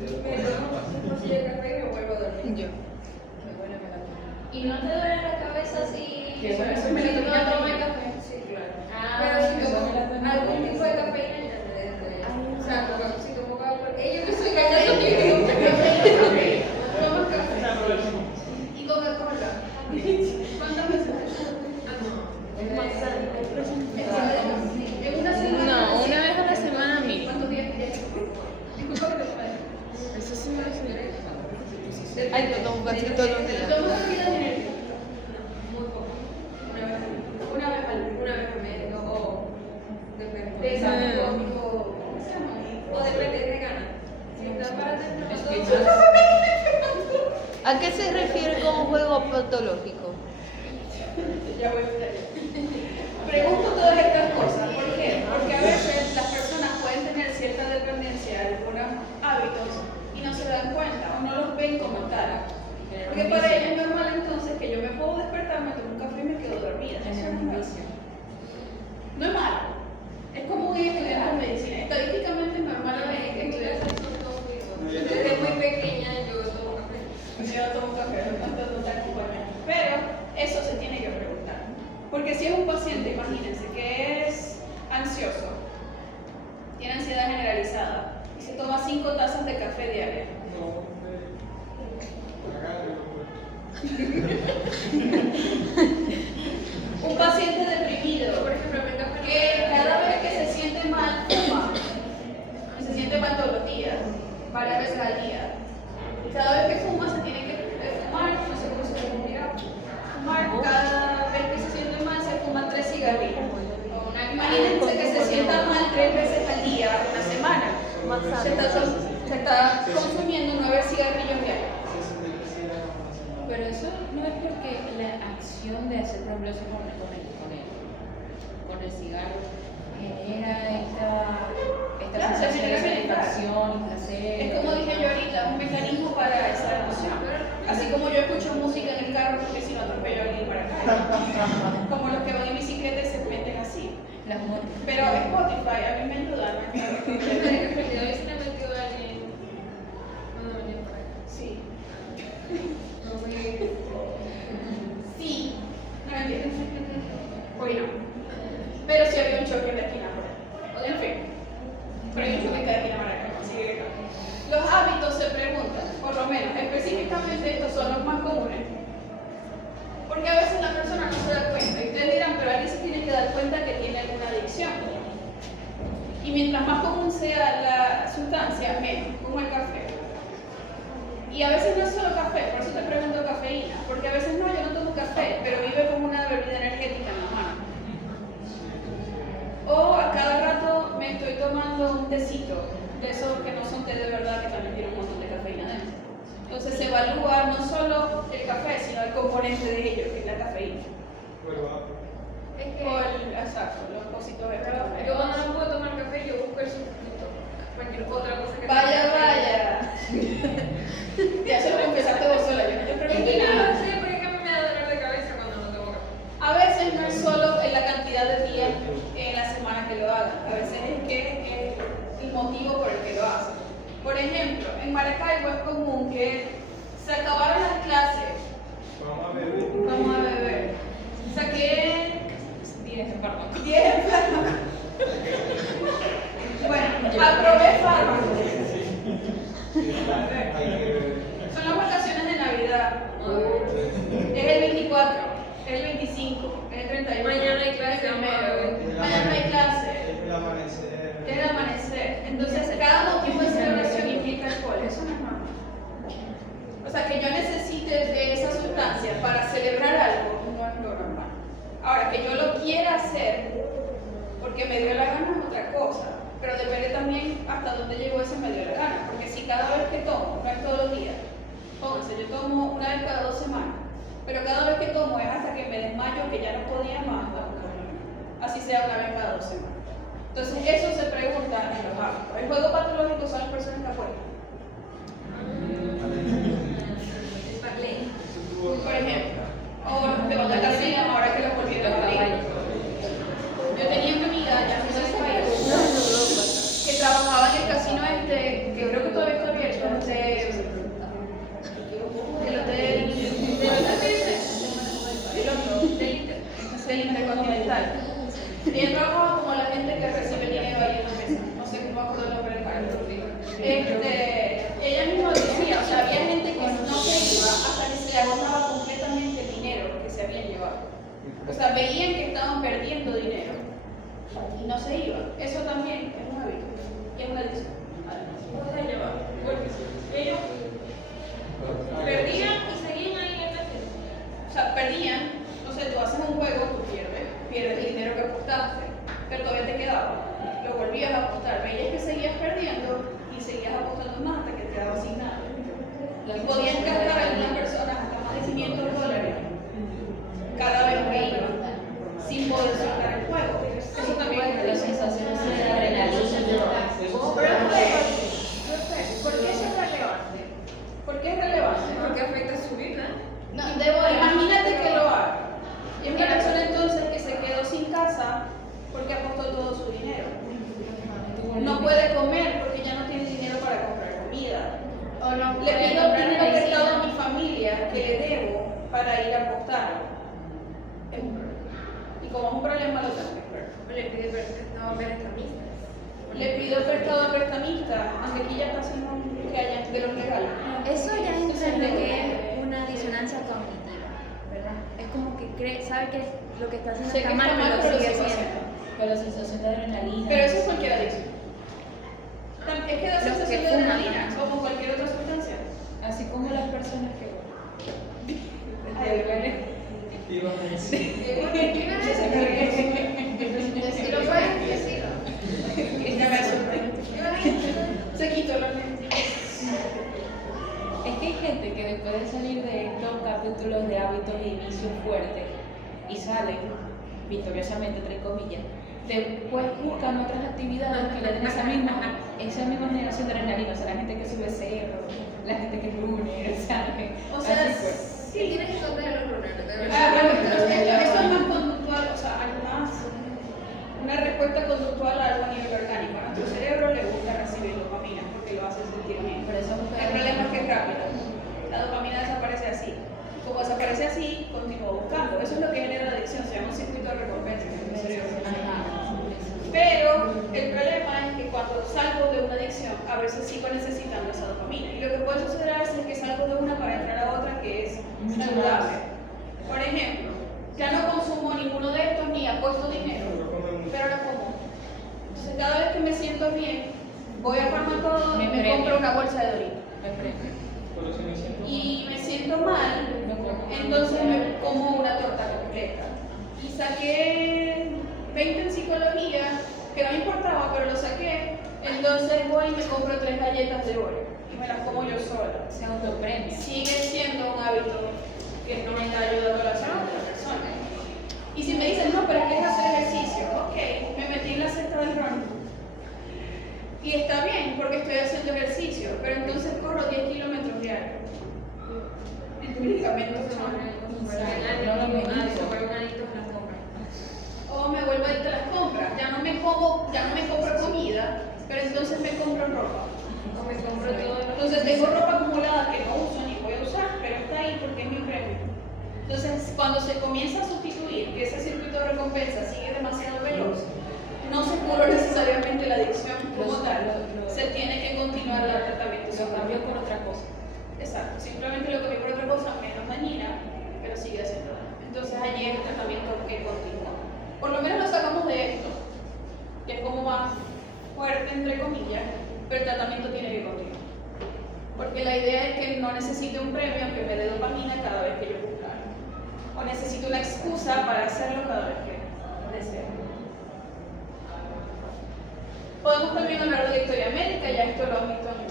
me tomo un pocillo de café y me vuelvo a dormir. Yo. ¿Y no te duele la cabeza si Que eso es no melatonina. tomas café? Sí, claro. Pero si tomo algún tipo de cafeína ya me desmayo. O sea, si tomo café, yo no soy café. Tomas café. ¿Y Coca-Cola? ¿Cuántas veces? En una semana. No, una vez a la semana mínimo. ¿Cuántos días tienes? Disculpa que te pare. Eso sí me lo sé. Ay, no tomo casi todos los días. ¿Tomas bebidas energéticas? Muy poco. Una vez al Una vez al mes o depende. de esa ¿cómo se llama? O depende de ganas. Si está para tener ¿A qué se refiere como juego patológico? Ya voy a estar. Pregunto todas estas cosas. ¿Por qué? Porque a veces las personas pueden tener cierta dependencia de algunos hábitos y no se dan cuenta o no los ven como tal. Porque para ellos es normal entonces que yo me puedo despertar, me tomo un café y me quedo dormida. Eso no es malo. No es malo. Es común en estudiar medicina. Estadísticamente es normal en estudiar. Desde muy pequeña yo tomo café. Yo no tomo café, no te acompaña. Pero eso se tiene que preguntar. Porque si es un paciente, imagínense, que es ansioso, tiene ansiedad generalizada y se toma 5 tazas de café diarias. Un paciente deprimido, Por ejemplo, me café que cada vez que se siente mal, fuma. Y se siente mal todos los días, varias veces al día. Y cada vez que fuma se tiene que fumar, no sé cómo se llama, fumar, cada vez que se siente mal se fuma 3 cigarrillos. Imagínense que se sienta mal 3 veces al día, una semana. Se está consumiendo 9 cigarrillos diarios. Pero eso no es porque la acción de hacer progreso con el cigarro genera esta Claro, se sensación de genera satisfacción y placer. Es como dije yo ahorita, un mecanismo para esa emoción. Así como yo escucho música en el carro porque si no atropello a alguien para acá. Como los que van en bicicleta y se meten así. Las motos. Pero Spotify a mí me ayuda, ¿no? Hoy se le metió a alguien. Sí. Sí. No entiendo. Bueno. Pero sí había un choque en la esquina por ahí. En fin. Pero hay un choque en cada esquina para acá. Así que no. Los hábitos se preguntan, por lo menos, específicamente estos son los más comunes. Porque a veces la persona no se da cuenta. Y ustedes dirán, pero alguien se tiene que dar cuenta que tiene alguna adicción. Y mientras más común sea la sustancia, menos, como el café. Y a veces no es solo café, por eso te pregunto cafeína. Porque a veces no, yo no tomo café, pero vive como una bebida energética en la mano. O a cada rato me estoy tomando un tecito, de esos que no son té de verdad, que también tienen un montón de cafeína dentro. Entonces se evalúa no solo el café, sino el componente de ello, que es la cafeína. Es que Exacto, los pocitos de yo café. cuando no puedo tomar café, yo busco el sustituto. Cualquier otra cosa que Vaya, tenga café. vaya. Ya se lo confesaste vos sola, yo no te Es pregunté que no nada. lo sé, porque es que me da dolor de cabeza cuando no tomo café. A veces no es solo en la cantidad de días en la semana que lo hagan, a veces es que es el motivo por el que lo hacen. Por ejemplo, en Maracaibo es común que se acabaron las clases, Vamos a beber. vamos a beber. Saqué 10 en fármaco. 10 fármacos. Bueno, aprobé fármacos. Hay que beber. Son las vacaciones de Navidad. Es el 24, es el 25, es el 31. Mañana hay clase, es el vamos a primero. ver. Mañana hay clase. Es el amanecer. Es el amanecer. Entonces, cada motivo de celebración implica alcohol. Eso no es normal. O sea, que yo necesite de esa sustancia para celebrar algo no es lo normal. Ahora, que yo lo quiera hacer porque me dio la gana es otra cosa. Pero depende también hasta dónde llegó ese me dio la gana. Porque si cada vez que tomo, no es todos los días, pónganse, yo tomo una vez cada 2 semanas. Pero cada vez que tomo es hasta que me desmayo, que ya no podía más. Así sea una vez cada 2 semanas. Entonces, eso se pregunta en los hábitos. El juego patológico son las personas que apuestan. Por ejemplo, o los de bota casino, ahora que los volvieron a abrir. Yo tenía una amiga, ya no sé país, que trabajaba en el casino que creo que todavía está abierto, del Intercontinental. Ella trabajaba como la gente que recibe dinero ahí en la mesa. No sé cómo me acuerdo el nombre del cargo. Ella misma decía, o sea, había gente que no se iba hasta que se agotaba completamente el dinero que se habían llevado. O sea, veían que estaban perdiendo dinero y no se iban. Eso también es un hábito y es una adicción. No se llevaban. Porque ellos perdían y seguían ahí en el casino. O sea, perdían. Entonces tú haces un juego, tú pierdes el dinero que apostaste, pero todavía te quedaba. Lo volvías a apostar, veías que seguías perdiendo y seguías apostando más hasta que te quedabas sin nada. Y podían gastar a algunas personas hasta más de $500 cada vez que iban, sin poder soltar el juego. Eso también es La sensación de adrenalina. ¿Por qué eso es relevante? ¿Por qué es relevante? Porque afecta su vida. Imagínate que lo haga. Y es una persona entonces que se quedó sin casa porque apostó todo su dinero. No puede comer porque ya no tiene dinero para comprar comida. O no Le pido dinero prestado a mi familia que le debo para ir a apostar. Es un problema. Y como es un problema, lo tengo que ver. le pide prestado a prestamistas. Le pido prestado a prestamistas, aunque aquí ya casi no que hayan de los legales. Eso ya entra en lo que es una disonancia cognitiva, ¿verdad? Es como que sabe que lo que está haciendo Sé que está mal, está mal, pero lo pero sigue lo sigo haciendo. Con la sensación de adrenalina. Pero eso es cualquier adicción. Es que la Los que sensación de fuman. adrenalina, como cualquier otra sustancia. Así como las personas que. Ay, bebé. Si lo puedes decirlo. Ya me asusté. Se quitó la mente. Es que hay gente que después de salir de estos capítulos de hábitos y vicios fuertes y salen victoriosamente, entre comillas, después buscan otras actividades que le den esa misma generación de adrenalina. O sea, la gente que sube cerro, la gente que es runner, ¿sabes? O sea, Así pues. Sí, tienes que contar a los runners, de Ah, verdad. bueno, esto es más conductual, o sea, una respuesta conductual a algo a nivel orgánico. A nuestro cerebro le gusta recibir dopamina porque lo hace sentir bien. Por eso El problema es que es rápido. La dopamina desaparece así. Como desaparece así, continúa buscando. Eso es lo que genera la adicción, se llama un circuito de recompensa en el cerebro. Pero el problema es que cuando salgo de una adicción, a veces sigo necesitando esa dopamina. Y lo que puede suceder a veces es que salgo de una para entrar a otra que es saludable. Por ejemplo, ya no consumo ninguno de estos ni apuesto dinero, pero lo como. Entonces cada vez que me siento bien, voy a Farmatodo y me compro una bolsa de Doritos. Y me siento mal, entonces me como una torta completa. Y saqué 20 en psicología, que no me importaba, pero lo saqué Entonces voy y me compro 3 galletas de Oreo y me las como yo sola. Se autopremia. Sigue siendo un hábito que no me está ayudando a la salud de la persona. Y si me dicen, no, pero es que es hacer ejercicio, ok, me metí en la cesta del run. Y está bien porque estoy haciendo ejercicio, pero entonces corro 10 kilómetros diarios. Empíricamente o me vuelvo adicta a las compras. Ya no me compro comida, pero entonces me compro ropa. O me compro todo. Entonces tengo ropa acumulada que no uso ni voy a usar, pero está ahí porque es mi premio. Entonces, cuando se comienza a sustituir, que ese circuito de recompensa sigue demasiado veloz, no se curó necesariamente la adicción como tal. Se tiene que continuar el tratamiento. Lo cambió por otra cosa. Exacto, simplemente lo cambió por otra cosa menos dañina, pero sigue haciendo daño. Entonces allí es el tratamiento que continúa. Por lo menos lo sacamos de esto, que es como más fuerte entre comillas, pero el tratamiento tiene que continuar. Porque la idea es que no necesite un premio que me dé dopamina cada vez que yo cumpla algo. O necesito una excusa para hacerlo cada vez que deseo. Podemos también hablar de la historia médica, ya esto lo hemos visto en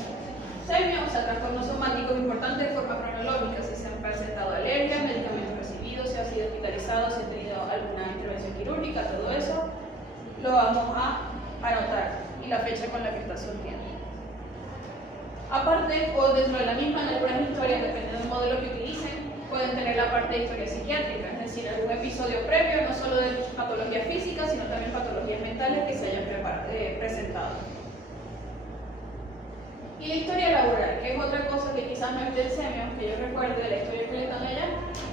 o sea, trastornos somáticos importantes de forma cronológica, si se han presentado alergias, medicamentos recibidos, si ha sido hospitalizado, si ha tenido alguna intervención quirúrgica, todo eso lo vamos a anotar y la fecha con la que está surgiendo. Aparte, o dentro de la misma, en algunas historias, dependiendo del modelo que utilicen, pueden tener la parte de historia psiquiátrica, es decir, algún episodio previo, no solo de patologías físicas, sino también patologías mentales que se hayan presentado. Y la historia laboral, que es otra cosa que quizás no esté en semio, que yo recuerde de la historia que le dan allá,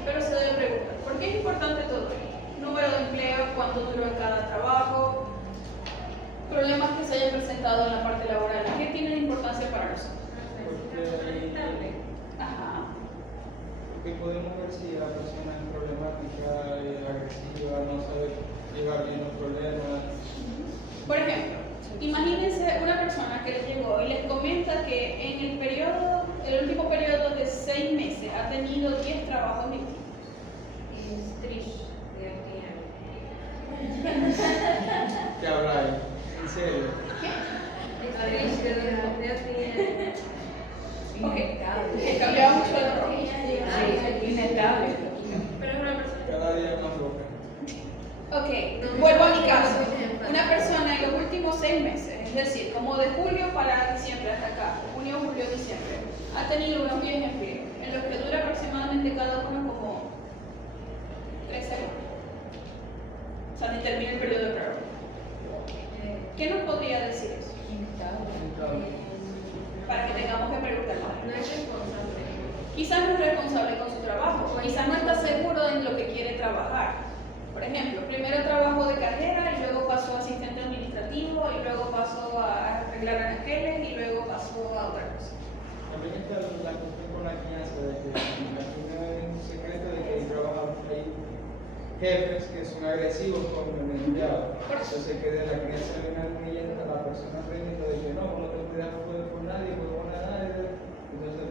pero se debe preguntar, ¿por qué es importante todo esto? Número de empleo, cuánto duró en cada trabajo, problemas que se hayan presentado en la parte laboral, ¿qué tienen importancia para nosotros? Ajá. Porque podemos ver si la persona es problemática, agresiva, no sabe llevar bien los problemas. Por ejemplo, imagínense una persona que les llegó y les comenta que en el último periodo de 6 meses ha tenido 10 trabajos distintos. ¿Qué habla ahí? ¿En serio? Ok, cambiaba mucho de rol. Inestable. Pero es una persona. Cada día más loca. Ok, vuelvo a mi caso. Una persona en los últimos 6 meses, es decir, como de julio para diciembre hasta acá, junio, julio, diciembre, ha tenido unos 10 empleos, en los que dura aproximadamente cada uno como 3 semanas. O sea, ni termina el periodo de prueba. ¿Qué nos podría decir eso? Para que tengamos que preguntar más. No es responsable. Quizás no es responsable con su trabajo, o quizás no está seguro en lo que quiere trabajar. Por ejemplo, primero trabajó de cajera y luego pasó a asistente administrativo y luego pasó a arreglar anaqueles y luego pasó a otra cosa. También está la cuestión con la crianza, de que aquí no es un secreto de que hay jefes que son agresivos con el empleado. Entonces que de la crianza de una niña a la persona aprende de que no te puedes poder por nadie, por nadie. Entonces,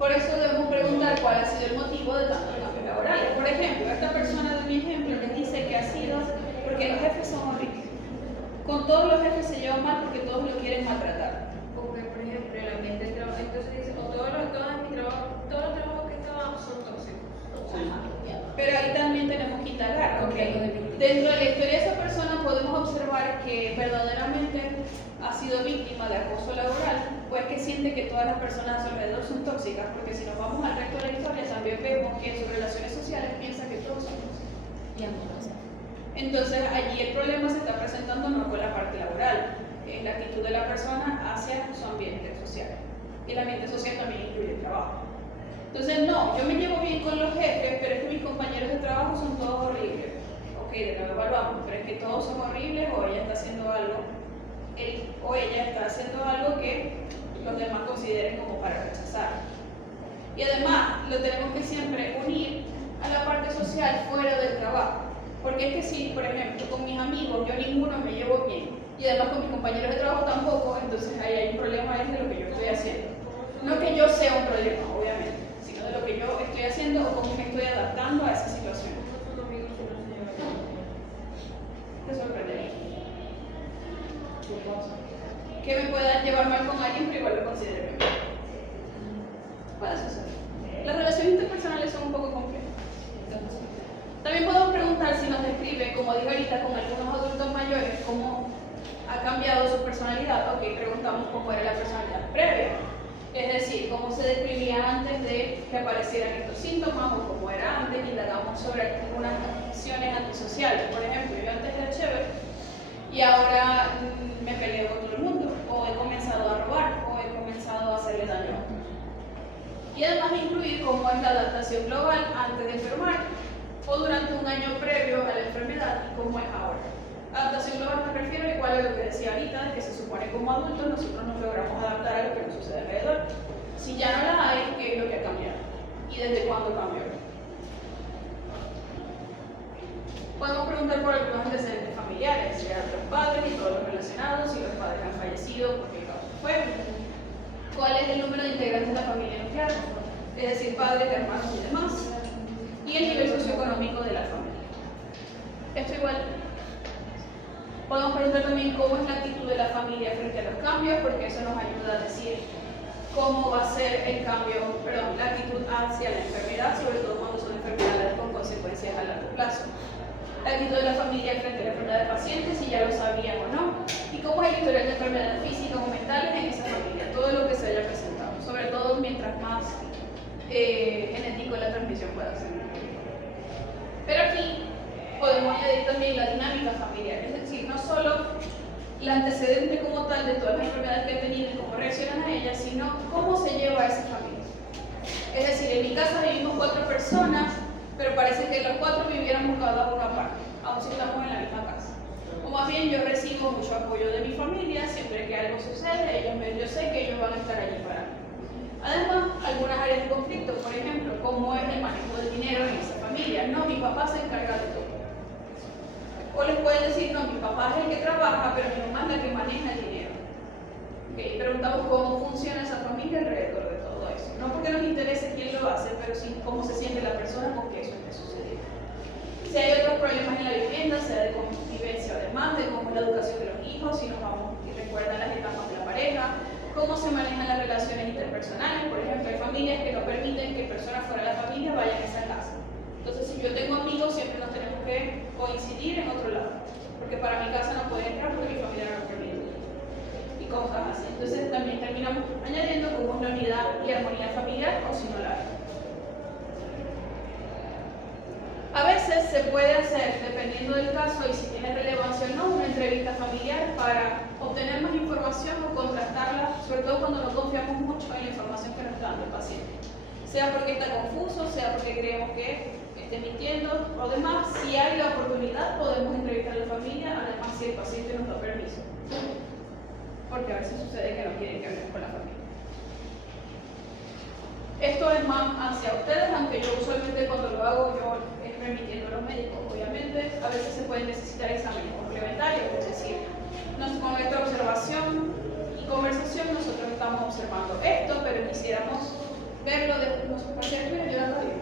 por eso debemos preguntar cuál ha sido el motivo de tantos cambios laborales. Por ejemplo, esta persona de mi ejemplo les dice que ha sido porque los jefes son horribles. Con todos los jefes se lleva mal porque todos lo quieren maltratar. Porque, por ejemplo, el ambiente del trabajo, entonces dice, o todos los trabajos que estaba son tóxicos. Pero ahí también tenemos que indagar. Okay. Dentro de la historia de esa persona podemos observar que verdaderamente ha sido víctima de acoso laboral, pues que siente que todas las personas a su alrededor son tóxicas, porque si nos vamos al resto de la historia también vemos que en sus relaciones sociales piensa que todos son tóxicos. Y amorosa. Entonces allí el problema se está presentando no con la parte laboral, es la actitud de la persona hacia su ambiente social. Y el ambiente social también incluye el trabajo. Entonces no, yo me llevo bien con los jefes, pero es que mis compañeros de trabajo son todos horribles. Ok, de nuevo evaluamos, pero es que todos son horribles o ella está haciendo algo, él o ella está haciendo algo que los demás consideren como para rechazar. Y además lo tenemos que siempre unir a la parte social fuera del trabajo. Porque es que si, por ejemplo, con mis amigos yo ninguno me llevo bien y además con mis compañeros de trabajo tampoco, entonces ahí hay un problema de lo que yo estoy haciendo. No que yo sea un problema, obviamente, sino de lo que yo estoy haciendo o cómo me estoy adaptando a esa situación. Te sorprendería. También podemos preguntar si nos describe, como dije ahorita, con algunos adultos mayores, cómo ha cambiado su personalidad. Ok, preguntamos cómo era la personalidad previa. Es decir, cómo se describía antes de que aparecieran estos síntomas o cómo era antes, y indagamos sobre algunas acciones antisociales. Por ejemplo, yo antes era chévere y ahora me peleo con todo el mundo, o he comenzado a robar, o he comenzado a hacerle daño a otros. Y además incluir cómo es la adaptación global antes de enfermar o durante un año previo a la enfermedad y cómo es ahora. Adaptación global me refiero igual a lo que decía ahorita, de que se supone como adultos nosotros nos logramos adaptar a lo que nos sucede alrededor. Si ya no la hay, ¿qué es lo que ha cambiado? ¿Y desde cuándo cambió? Podemos preguntar por algunos antecedentes familiares, sea los padres y todos los relacionados, si los padres han fallecido, por qué causa fue. ¿Cuál es el número de integrantes de la familia nuclear? Es decir, padres, hermanos y demás. Y el nivel socioeconómico de la familia. Esto igual. Podemos preguntar también cómo es la actitud de la familia frente a los cambios, porque eso nos ayuda a decir cómo va a ser el cambio, la actitud hacia la enfermedad, sobre todo cuando son enfermedades con consecuencias a largo plazo. La actitud de la familia frente a la enfermedad del paciente, si ya lo sabían o no, y cómo es el historial de enfermedades físicas o mentales en esa familia, todo lo que se haya presentado, sobre todo mientras más genético la transmisión pueda ser. Pero aquí podemos añadir también la dinámica familiar, es decir, no solo el antecedente como tal de todas las enfermedades que he tenido y cómo reaccionan a ellas, sino cómo se lleva a esa familia. Es decir, en mi casa vivimos 4 personas, pero parece que los 4 viviéramos cada una aparte, aun si estamos en la misma casa. O más bien yo recibo mucho apoyo de mi familia, siempre que algo sucede, yo sé que ellos van a estar allí para mí. Además, algunas áreas de conflicto, por ejemplo, cómo es el manejo del dinero en esa familia. No, mi papá se encarga de todo. O les pueden decir, no, mi papá es el que trabaja, pero mi mamá es la que maneja el dinero. Okay, preguntamos cómo funciona esa familia alrededor de todo eso. No porque nos interese quién lo hace, pero sí cómo se siente la persona con que eso esté sucediendo. Si hay otros problemas en la vivienda, sea de convivencia además, de cómo es la educación de los hijos, si nos vamos y recuerdan las etapas de la pareja, cómo se manejan las relaciones interpersonales. Por ejemplo, hay familias que no permiten que personas fuera de la familia vayan a esa casa. Entonces, si yo tengo amigos, siempre nos tenemos que coincidir en otro lado, porque para mi casa no puede entrar porque mi familia no lo permite. Y cosas así. Entonces, también terminamos añadiendo cómo es la unidad y armonía familiar o si no la hay. A veces se puede hacer, dependiendo del caso y si tiene relevancia o no, una entrevista familiar para obtener más información o contrastarla, sobre todo cuando no confiamos mucho en la información que nos está dando el paciente. Sea porque está confuso, sea porque creemos que esté mintiendo o demás. Si hay la oportunidad, podemos entrevistar a la familia, además si el paciente nos da permiso. Porque a veces sucede que no quieren que hablemos con la familia. Esto es más hacia ustedes, aunque yo usualmente cuando lo hago yo es remitiendo a los médicos, obviamente. A veces se pueden necesitar exámenes complementarios, es decir, con esta observación y conversación nosotros estamos observando esto, pero quisiéramos verlo de nuestros pacientes llorando ahí.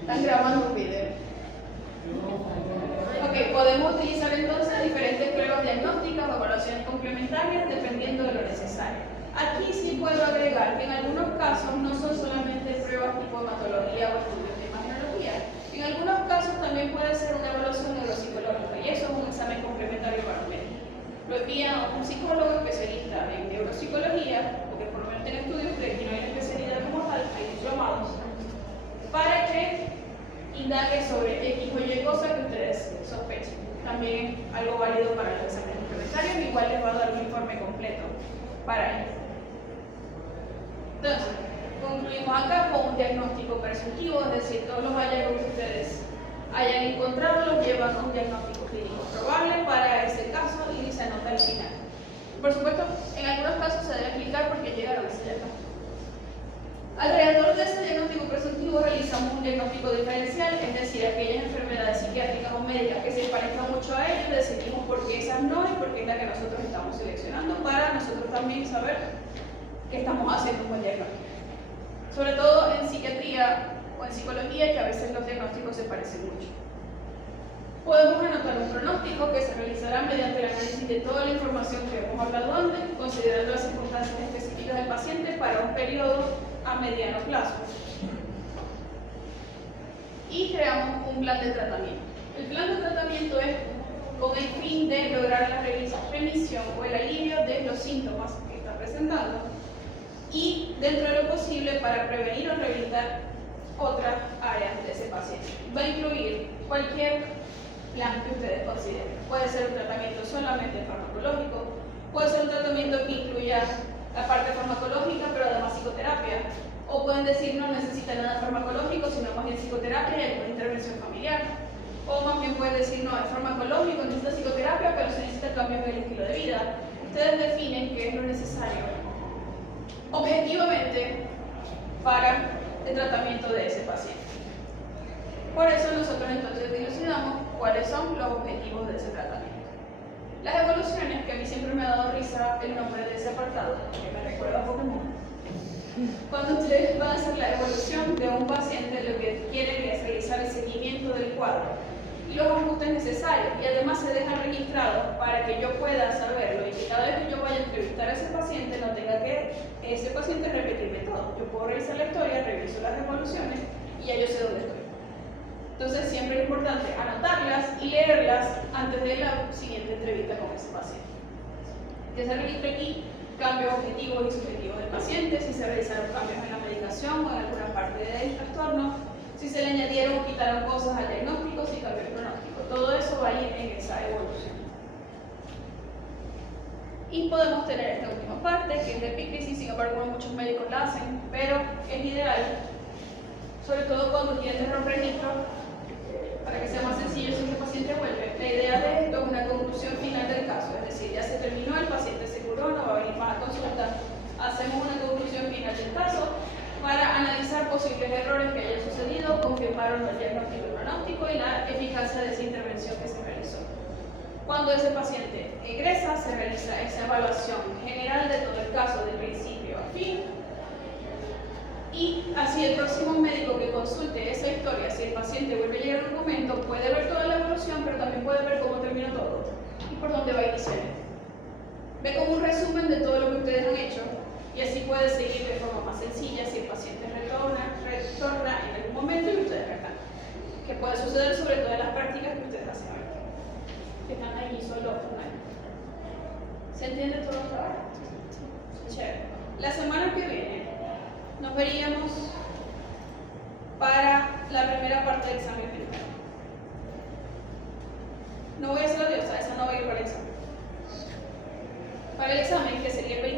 Están grabando un video. Ok, podemos utilizar entonces diferentes pruebas diagnósticas o evaluaciones complementarias dependiendo de lo necesario. Aquí sí puedo agregar que en algunos casos no son solamente pruebas tipo hematología o estudios de imagenología. En algunos casos también puede ser una evaluación neuropsicológica y eso es un examen complementario para un médico. Lo envía un psicólogo especialista en neuropsicología, porque por lo menos tiene estudios, pero aquí no hay especialidad como tal, hay diplomados, para que indague sobre X o Y cosa que ustedes sospechen. También algo válido para los exámenes complementarios, igual les va a dar un informe completo para ellos. Entonces, concluimos acá con un diagnóstico presuntivo, es decir, todos los hallazgos que ustedes hayan encontrado los llevan a un diagnóstico clínico probable para ese caso y se anota al final. Por supuesto, en algunos casos se debe explicar por qué llegaron a ese diagnóstico. Alrededor de ese diagnóstico presuntivo realizamos un diagnóstico diferencial, es decir, aquellas enfermedades psiquiátricas o médicas que se parezcan mucho a ellas, decidimos por qué esas no y por qué es la que nosotros estamos seleccionando para nosotros también saber que estamos haciendo un buen diagnóstico. Sobre todo en psiquiatría o en psicología, que a veces los diagnósticos se parecen mucho. Podemos anotar un pronóstico que se realizará mediante el análisis de toda la información que hemos hablado antes, considerando las circunstancias específicas del paciente para un periodo a mediano plazo. y creamos un plan de tratamiento. El plan de tratamiento es con el fin de lograr la remisión o el alivio de los síntomas que está presentando y dentro de lo posible para prevenir o rehabilitar otras áreas de ese paciente. Va a incluir cualquier plan que ustedes consideren. Puede ser un tratamiento solamente farmacológico, puede ser un tratamiento que incluya la parte farmacológica pero además psicoterapia, o pueden decir no necesita nada farmacológico sino más bien psicoterapia y alguna intervención familiar, o más bien pueden decir no es farmacológico, necesita psicoterapia pero se necesita cambios en el estilo de vida. Ustedes definen qué es lo necesario objetivamente para el tratamiento de ese paciente. Por eso nosotros entonces dilucidamos cuáles son los objetivos de ese tratamiento. Las evoluciones, que a mí siempre me ha dado risa el nombre de ese apartado, que me recuerda a Pokémon. Cuando ustedes van a hacer la evolución de un paciente, lo que quieren es realizar el seguimiento del cuadro y los ajustes necesarios, y además se dejan registrados para que yo pueda saberlo y que cada vez que yo vaya a entrevistar a ese paciente no tenga que ese paciente repetirme todo. Yo puedo revisar la historia, reviso las evoluciones y ya yo sé dónde estoy. Entonces siempre es importante anotarlas y leerlas antes de la siguiente entrevista con ese paciente. Que se registre aquí cambios objetivos y subjetivos del paciente, si se realizaron cambios en la medicación o en alguna parte del trastorno, si se le añadieron o quitaron cosas al diagnóstico, si cambió el pronóstico. Todo eso va a ir en esa evolución. Y podemos tener esta última parte, que es de epícrisis, sin embargo no muchos médicos la hacen, pero es ideal, sobre todo cuando quieren tener un registro, para que sea más sencillo si el paciente vuelve. La idea de esto es una conclusión final del caso, es decir, ya se terminó, el paciente se curó, no va a venir más a consulta, hacemos una conclusión final del caso para analizar posibles errores que hayan sucedido, confirmar el diagnóstico y pronóstico y la eficacia de esa intervención que se realizó. Cuando ese paciente egresa, se realiza esa evaluación general de todo el caso, de principio a fin, y así el próximo médico que consulte esa historia, si el paciente vuelve a llegar al documento, puede ver toda la evolución, pero también puede ver cómo terminó todo y por dónde va a iniciar. Ve como un resumen de todo lo que ustedes han hecho y así puede seguir de forma más sencilla si el paciente retorna en algún momento y ustedes recalcan. Que puede suceder sobre todo en las prácticas que ustedes hacen ahorita, que están ahí solo un año. ¿Se entiende todo el trabajo? Chévere. La semana que viene nos veríamos para la primera parte del examen final. No voy a hacer la diosa, esa no va a ir para el examen. Para el examen, que sería el 28.